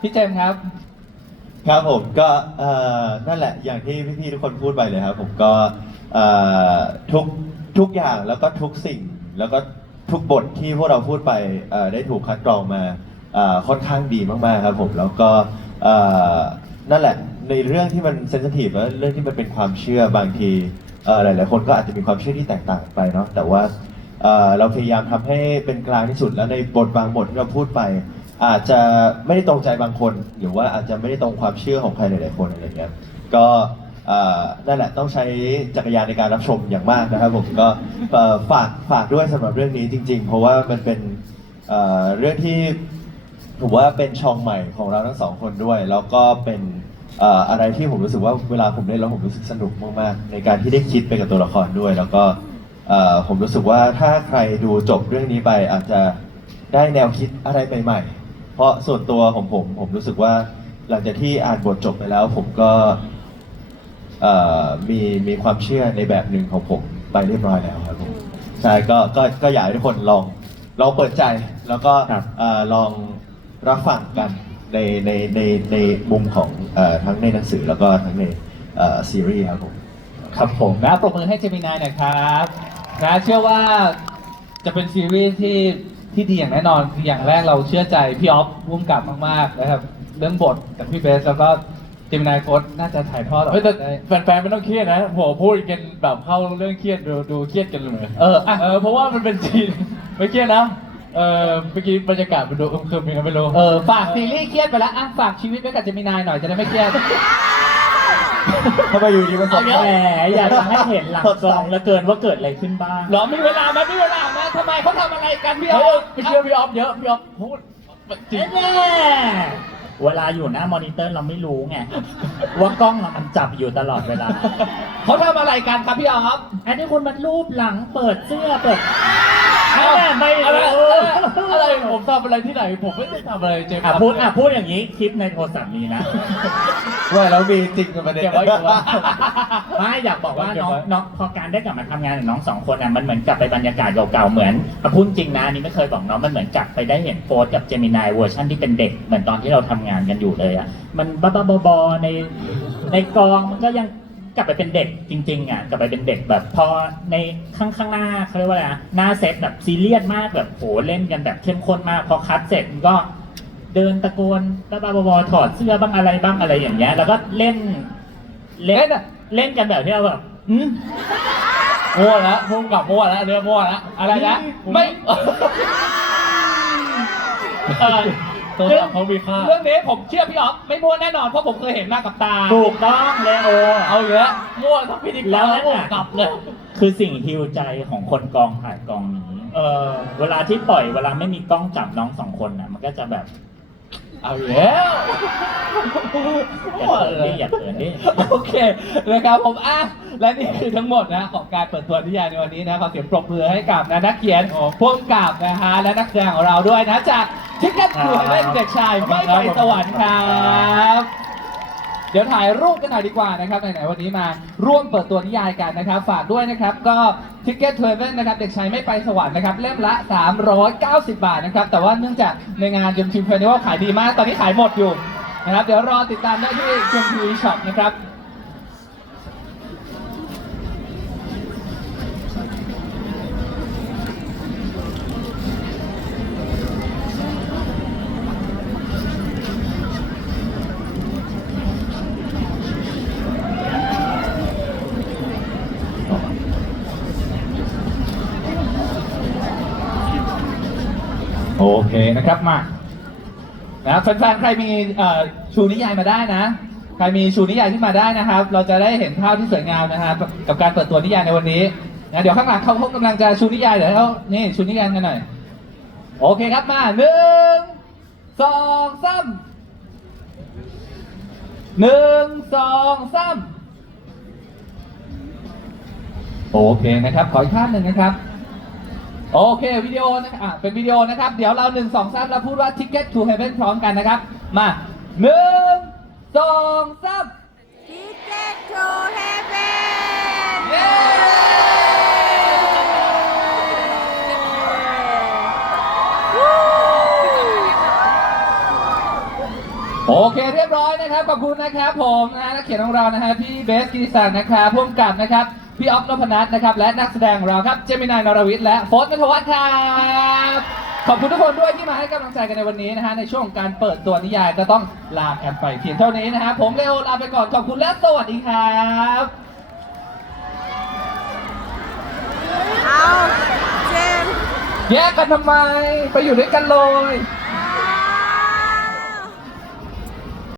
พี่เจมส์ครับ ครับผมก็นั่นแหละอย่างที่พี่ๆทุกคนพูดไปเลยครับผมก็ทุกอย่างแล้วก็ทุกสิ่งแล้วก็ทุกบทที่พวกเราพูดไปได้ถูกคัดกรองมาค่อนข้างดีมากๆครับผมแล้วก็นั่นแหละในเรื่องที่มันเซนซิทีฟและเรื่องที่มันเป็นความเชื่อบางทีหลายๆคนก็อาจจะมีความเชื่อที่แตกต่างไปเนาะแต่ว่าเราพยายามทำให้เป็นกลางที่สุดแล้วในบทบางบทที่เราพูดไปอาจจะไม่ได้ตรงใจบางคนหรือว่าอาจจะไม่ได้ตรงความเชื่อของใครหลายๆคนอะไรเงี้ยก็นั่นแหละต้องใช้จักรยานในการรับชมอย่างมากนะครับผมก็ฝากด้วยสำหรับเรื่องนี้จริงๆเพราะว่ามันเป็นเรื่องที่ผมว่าเป็นช่องใหม่ของเราทั้งสองคนด้วยแล้วก็เป็นอะไรที่ผมรู้สึกว่าเวลาผมเล่นแล้วผมรู้สึกสนุกมากๆในการที่ได้คิดไปกับตัวละครด้วยแล้วก็ผมรู้สึกว่าถ้าใครดูจบเรื่องนี้ไปอาจจะได้แนวคิดอะไรใหม่ๆเพราะส่วนตัวของผมรู้สึกว่าหลังจากที่อ่านบทจบไปแล้วผมก็ มีความเชื่อในแบบหนึ่งของผมไปเรียบร้อยแล้วครับผมใช่ก็อยากให้ทุกคนลองเปิดใจแล้วก็ ครับ ลองรับฟังกันในมุมของทั้งในหนังสือแล้วก็ทั้งในซีรีส์ครับผม ครับผมนะปรบมือให้เจมินายหน่อยครับนะเชื่อว่าจะเป็นซีรีส์ที่ดีอย่างแน่นอนคืออย่างแรกเราเชื่อใจพี่ออฟพุ่มกับมากๆนะครับเรื่องบทกับพี่เบสแล้วก็เจมินายโค้ดน่าจะถ่ายทอดออก เฮ้ย มา แต่ ได้ แฟนๆไม่ต้องเครียดนะโหพูดกันแบบเข้าเรื่องเครียดดูเครียดกันเลย อ่ะ เพราะว่ามันเป็นซีนไม่เครียดนะเมื่อกี้บรรยากาศมันดูอึมครึมยังไงไม่รู้ ฝากซีรีส์เครียดไปแล้วอ่ะฝากชีวิตไว้กับเจมินายหน่อยจะได้ไม่เครียด ทำไมอยู่ดีมันสด แหมอยากจะให้เห็นหลังกล้องแล้วเกินว่าเกิดอะไรขึ้นบ้าง หรอมีเวลาไหมมีเวลาไหมทำไมเขาทำอะไรกันพี่อ เฮ้ อย ฟ ไปเชื่อพี่ออฟเยอะพี่ออฟพูดจริง แน่เวลาอยู่หน้ามอนิเตอร์เราไม่รู้ไง ว่ากล้องอะมันจับอยู่ตลอดเวลา เขาทำอะไรกันครับพี่ออฟ อันนี้คุณมันรูปหลังเปิดเสื้อเปิด เอ้า ไม่ อะไร รู้ อะไรผมทำอะไรที่ไหนผมไม่ได้ทำอะไรเจมส์ พูดอย่างนี้คลิปในโทรศัพท์มีนะ ว่าแล้วมีจริงกับประเด็น เก็บไว้ ไม่อยากบอกว่า เก็บ น้อง ไว้ น้องพอการได้กลับมาทำงานกับน้องสองคนอ่ะมันเหมือนกลับไปบรรยากาศเก่าๆเหมือนพูดจริงนะอันนี้ไม่เคยบอกน้องมันเหมือนกลับไปได้เห็นโฟร์กับเจมินายเวอร์ชันที่เป็นเด็กเหมือนตอนที่เราทำงานกันอยู่เลยอ่ะมันบ้าๆบอๆในกองมันก็ยังกลับไปเป็นเด็กจริงๆอ่ะกลับไปเป็นเด็กแบบพอในข้างหน้าเขาเรียกว่าอะไรนะหน้าเซตแบบซีเรียสมากแบบโหเล่นกันแบบเข้มข้นมากพอคัดเสร็จมันก็เดินตะโกนบ้าๆบอๆถอดเสื้อบ้างอะไรอย่างเงี้ยแล้วก็เล่นกันแบบที่เราแบบ มั่วแล้วพุ่งกลับมั่วแล้วเรื่องมั่วแล้ว อะไรนะ ไม่ ไม่ ตัวเขามีค่า เรื่องนี้ผมเชื่อพี่ออฟไม่มั่วแน่นอนเพราะผมเคยเห็นมากับตา ถูกต้องเลโอ เอาอีกแล้วมั่วทั้งพิธีกร แล้วนั่น มั่ว น่ะ กลับเลย คือสิ่งฮิวใจของคนกองถ่ายกองนี้เวลาที่ปล่อยเวลาไม่มีกล้องจับน้องสองคนน่ะมันก็จะแบบ เอาอีกแล้ว อย่าเขินดิ โอเคนะครับผมและนี่คือทั้งหมดนะของการเปิดตัวนิยายในวันนี้นะขอเสียงปรบมือให้กับนักเขียนผู้กำกับนะฮะและนักแสดงของเราด้วยนะจากทิกเก็ตทัวร์เล่นเด็กชายไม่ไปสวรรค์ครับเดี๋ยวถ่ายรูปกันหน่อยดีกว่านะครับไหนๆวันนี้มาร่วมเปิดตัวนิยายกันนะครับฝากด้วยนะครับก็ Ticket to Heaven นะครับเด็กชายไม่ไปสวรรค์นะครับเล่มละ 390 บาทนะครับแต่ว่าเนื่องจากในงานยมทีมเฟสติวัลขายดีมากตอนนี้ขายหมดอยู่นะครับเดี๋ยวรอติดตามได้ที่ยมทีช็อปนะครับ โอเคนะครับมานะแฟนๆใครมีชูนิยายมาได้นะ ใครมีชูนิยายขึ้นมาได้นะครับ เราจะได้เห็นภาพที่สวยงามนะครับกับการเปิดตัวนิยายในวันนี้นะเดี๋ยวข้างหลังเขากำลังจะชูนิยายเดี๋ยวเขานี่ชูนิยายกันหน่อยโอเคครับมา1 2 3 1 2 3โอเคนะครับขออีกภาพหนึ่งนะครับโอเควิดีโอนะครับเป็นวิดีโอนะครับเดี๋ยวเรา1 2 3แล้วพูดว่า Ticket to Heaven พร้อมกันนะครับมา1 2 3 Ticket to Heaven เย้โอเคเรียบร้อยนะครับขอบคุณนะครับผมนะนักเขียนของเรานะฮะพี่เบสกิติศักดิ์นะครับร่วมกับนะครับพี่ออฟนพนัทนะครับและนักแสดงของเราครับเจมินายนรวิทย์และโฟร์ธณัฐวัฒน์ครับขอบคุณทุกคนด้วยที่มาให้กำลังใจกันในวันนี้นะฮะในช่วงของการเปิดตัวนิยายก็ต้องลากันไปเพียงเท่านี้นะฮะผมเลโอลาไปก่อนขอบคุณและสวัสดีครับ เอาเจมส์ แยกกันทำไมไปอยู่ด้วยกันเลย